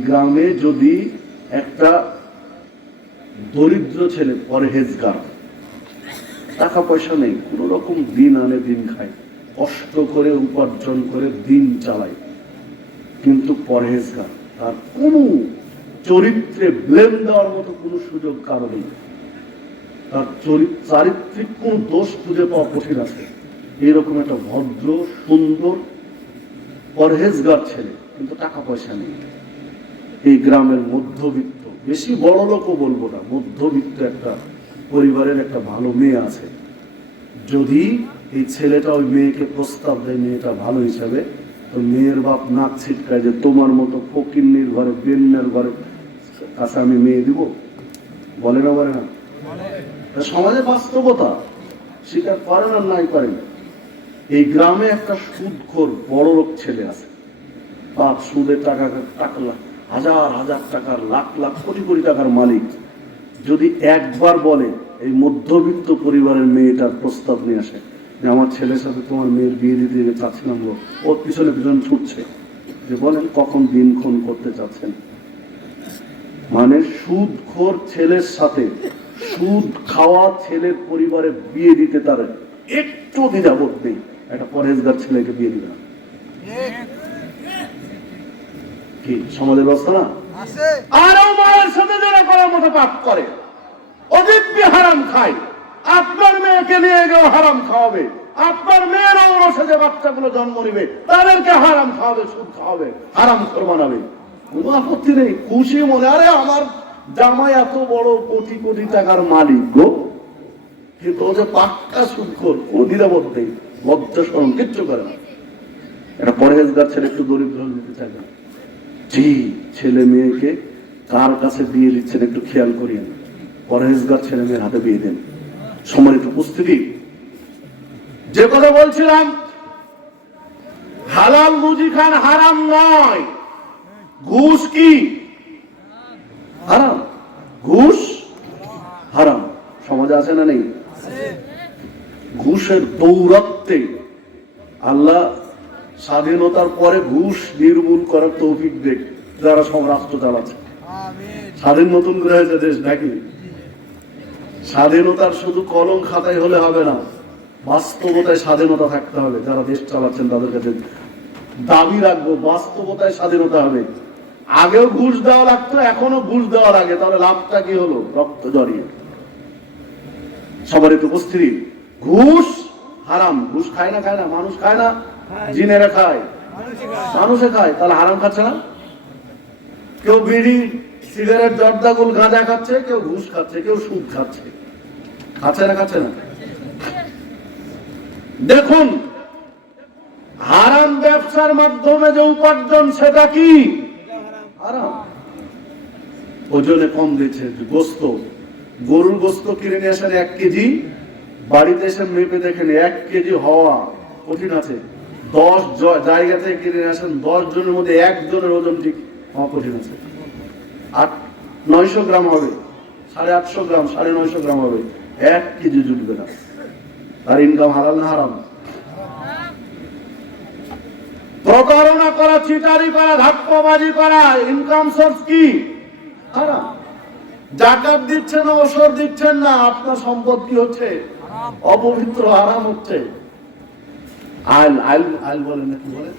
গ্রামে যদি একটা দরিদ্র ছেলে পরহেজগার, টাকা পয়সা নেই, কোন রকম দিন আনে দিন খায়, কষ্ট করে উপার্জন করে দিন চালায়, কিন্তু পরহেজগার, তার কোন চরিত্রে ব্লেম দেওয়ার মতো কোন সুযোগ কারো নেই, তার চারিত্রিক কোন দোষ খুঁজে পাওয়া কঠিন আছে, এইরকম একটা ভদ্র সুন্দর পরহেজগার ছেলে, কিন্তু টাকা পয়সা নেই। এই গ্রামের মধ্যবিত্ত, বেশি বড় লোকও বলবো না, মধ্যবিত্ত একটা পরিবারের একটা ভালো মেয়ে আছে। যদি এই ছেলেটা ওই মেয়েকে প্রস্তাব দেয় মেয়েটা ভালো হিসাবে, তো মেয়ের বাপ নাক ছিটকায় যে তোমার মতো ফকিন্নির ঘরে বেন্নার ঘরে কাছে আমি মেয়ে দিব? বলে না? বলে না? সমাজের বাস্তবতা স্বীকার করেন আর নাই করেন। এই গ্রামে একটা সুদখোর বড় লোক ছেলে আছে, বাপ সুদের টাকা হাজার হাজার টাকার, লাখ লাখ কোটি কোটি টাকার মালিক। যদি একবার বলে এই মধ্যবিত্ত পরিবারের মেয়েটার প্রস্তাব নিয়ে আসে যে আমার ছেলের সাথে তোমার মেয়ের বিয়ে দিতে চাচ্ছিলাম, ওর পিছনে পিছনে ছুটছে যে বলেন কখন দিনক্ষণ করতে চাচ্ছেন। মানে সুদখোর ছেলের সাথে সুদ খাওয়া ছেলের পরিবারে বিয়ে দিতে তার একটু দ্বিধাবোধ নেই, একটা পরহেজগার ছেলেকে বিয়ে দিবে না। কি সমাজের ব্যবস্থা না? আরো মায়ের সাথে যারা করার মতো পাপ করে, অদিব্য হারাম খায়, আপনার মেয়েকে নিয়ে গেও হারাম খাওয়াবে, আপনার মেয়েরা ওরসে যে বাচ্চাগুলো জন্ম নিবে তাদেরকে হারাম খাওয়াবে, সুদ খাওয়াবে, হারাম খোর বানাবে, কোনো আপত্তি নেই, খুশি মনে। আরে আমার জামাই এত বড় কোটি কোটি টাকার মালিক গো, কিন্তু ও যে পাক্কা সুদখোর, কোনো দ্বিধাবোধ নেই, লজ্জা শরম কিচ্ছু করে না। একটা পরহেজগার ছেলে একটু দরিদ্র দিতে চায় না। জি, ছেলে মেয়েকে কার কাছে বিয়ে দিচ্ছেন একটু খেয়াল করিয়েন, পরহেজগার ছেলে মেয়ের হাতে বিয়ে দেন। সম্মানিত উপস্থিতি, যে কথা বলছিলাম, হালাল রুজি খান হারাম নয়, ঘুষ কি হারাম? ঘুষ হারাম। সমাজে আছে না নেই? ঘুষের দৌরাত্মে আল্লাহ স্বাধীনতার পরে ঘুষ নির্মূল করার তৌফিক দেখ যারা সব রাষ্ট্র চালাচ্ছে। স্বাধীন নতুন করে হয়েছে দেশ নাকি? স্বাধীনতার শুধু কলম খাতায় হলে হবে না, বাস্তবতায় স্বাধীনতা থাকতে হবে। যারা দেশ চালাচ্ছেন তাদের কাছে দাবি রাখবো, বাস্তবতায় স্বাধীনতা হবে। আগেও ঘুষ দেওয়া লাগতো, এখনো ঘুষ দেওয়া লাগে, তাহলে লাভটা কি হলো? রক্ত জড়িয়ে। সবার একটু উপস্থিতি, ঘুষ হারাম। ঘুষ খায় না? খায় না? মানুষ খায় না? জিনেরা খায়, মানুষে খায়, তাহলে হারাম খাচ্ছে না? কেউ বিড়ি সিগারেট জর্দা গোল গাঁজা খাচ্ছে, কেউ ঘুষ খাচ্ছে, কেউ সুদ খাচ্ছে, খাচ্ছে না? খাচ্ছে না? দেখুন, হারাম ব্যবসার মাধ্যমে যে উপার্জন সেটা কি হারাম। ওজনে কম দিচ্ছে। গোস্ত, গরুর গোস্ত কিনে নিয়ে আসেন 1 কেজি, বাড়িতে এসে মেপে দেখেন 1 কেজি হওয়া কঠিন আছে। 10 জায়গা থেকে কিনে নিয়ে আসেন, 10 জনের মধ্যে 1 জনের ওজন ঠিক হওয়া কঠিন আছে। 900 গ্রাম হবে, 850 গ্রাম, 950 গ্রাম হবে, 1 কেজি জুটবে না। তার ইনকাম হালাল না হারাম? প্রতারণা করা, চিটারি করা, ধাপ্পাবাজি করা, ইনকাম সোর্স কি? হারাম। জাকাত দিচ্ছেন না, ওসর দিচ্ছেন না, আপনার সম্পদ কি হচ্ছে? অপবিত্র, হারাম হচ্ছে। আইল আইল আইল বলেন না, কি বলেন?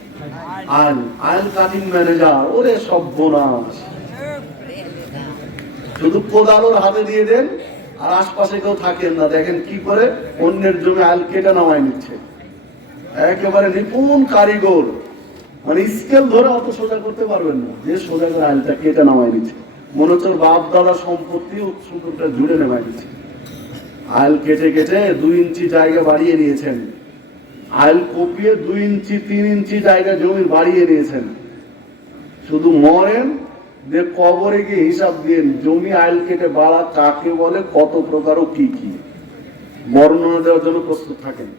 আইল আইল কাটিং ম্যানেজার, ওরে সর্বনাশ। শুধু কোদালোর হাতে দিয়ে দেন আর আশপাশে কেউ থাকেন না, দেখেন কি করে অন্যের জমি আইল কেটে নামায় নিচ্ছে। একেবারে নিপুণ কারিগর, মানে স্কেল ধরে অত সোজা করতে পারবেন না, যে সোজা করে আইলটা কেটে নামায় নিচ্ছে। মনে হচ্ছে বাপ দাদা সম্পত্তি সুন্দরটা জুড়ে নেমায় দিচ্ছে। আইল কেটে কেটে 2 ইঞ্চি জায়গা বাড়িয়ে নিয়েছেন, আইল কপিয়ে 2 ইঞ্চি 3 ইঞ্চি জায়গা জমি বাড়িয়ে নিয়েছেন। শুধু মরেন যে কবরে গিয়ে হিসাব দিন জমি আইল কেটে বাড়া কাকে বলে, কত প্রকার ও কি কি, বর্ণনা দেওয়ার জন্য প্রস্তুত থাকেন।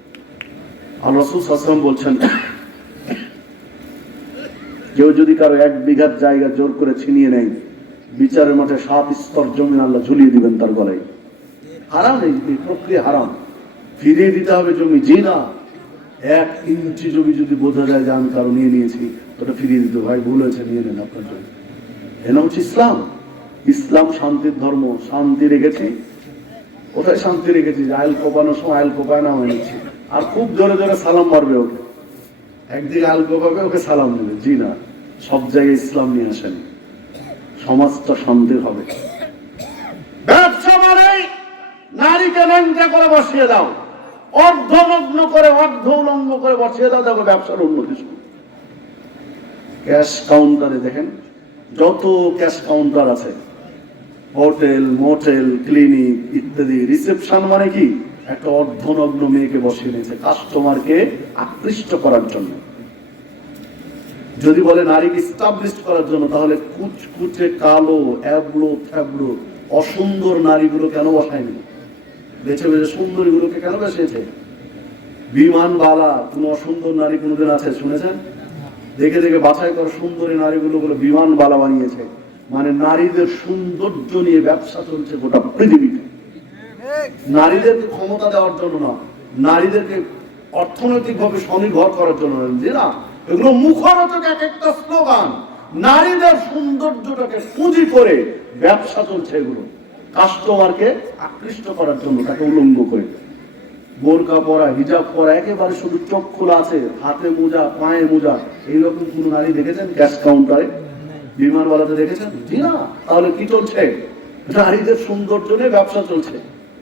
আর রাসূল সাল্লাল্লাহু আলাইহি ওয়াসাল্লাম বলছেন, কেউ যদি কারো 1 বিঘা জায়গা জোর করে ছিনিয়ে নেয়, বিচারের মাঠে 7 স্তর জমি আল্লাহ ঝুলিয়ে দিবেন তার গলায়। হারাম, এই প্রক্রিয়া হারাম। ফিরিয়ে দিতে হবে জমি, জি না। 1 ইঞ্চি জমি যদি বোঝা যায় যে আমি কারো নিয়ে নিয়েছি, ওটা ফিরিয়ে দিতে, ভাই ভুল হয়েছে, নিয়ে নেন আপনার জমি। এ নাম হচ্ছে ইসলাম। ইসলাম শান্তির ধর্ম। শান্তি রেখেছি, কোথায় শান্তি রেখেছি? আইল কোপানোর সময় আইল কোপায় না নিচ্ছি, আর খুব জোরে জোরে সালাম মারবে ওকে, একদিকে আইল কোপাবে, ওকে সালাম দেবে, জি না। সব জায়গায় ইসলাম নিয়ে আসেন, সমাজটা শান্তির হবে। ব্যবসা মানে নারীকে ল্যাংটা করে বসিয়ে দাও, অর্ধনগ্ন করে, অর্ধ উলঙ্গ করে বসিয়ে দাও, দেখো ব্যবসার উন্নতি শুরু। ক্যাশ কাউন্টারে দেখেন, যত ক্যাশ কাউন্টার আছে, হোটেল, মোটেল, ক্লিনিক ইত্যাদি, রিসেপশন মানে কি? একটা অর্ধনগ্ন মেয়েকে বসিয়ে নিয়েছে কাস্টমারকে আকৃষ্ট করার জন্য। যদি বলে নারীকে এস্টাবলিশ করার জন্য, তাহলে কুচকুচে কালো অ্যাবলো থ্যাবলো অসুন্দর নারীগুলো কেন বসায়নি? বেছে বেছে সুন্দরী গুলোকে কেন বসিয়েছে? বিমানবালা কোন অসুন্দর নারী কোনদিন আছে শুনেছেন? দেখে দেখে বাছাই করা সুন্দরী নারীগুলো বলে বিমানবালা বানিয়েছে। মানে নারীদের সৌন্দর্য নিয়ে ব্যবসা চলছে গোটা পৃথিবীতে। নারীদেরকে ক্ষমতা দেওয়ার জন্য না, নারীদেরকে অর্থনৈতিক ভাবে স্বনির্ভর করার জন্য না। এগুলো মুখরোচক এক একটা স্লোগান। নারীদের সৌন্দর্যটাকে পুঁজি করে ব্যবসা চলছে এগুলো, কাস্টমারকে আকৃষ্ট করার জন্য, তাকে উলঙ্গ করে। বোরকা পরা, হিজাব পরা, একেবারে শুধু চোখ খোলা আছে, হাতে মোজা, পায়ে মোজা, এইরকম কোন নারী দেখেছেন ক্যাশ কাউন্টারে, বিমানওয়ালাতে দেখেছেন? জি না। তাহলে কি চলছে? নারীদের সৌন্দর্য নিয়ে ব্যবসা চলছে।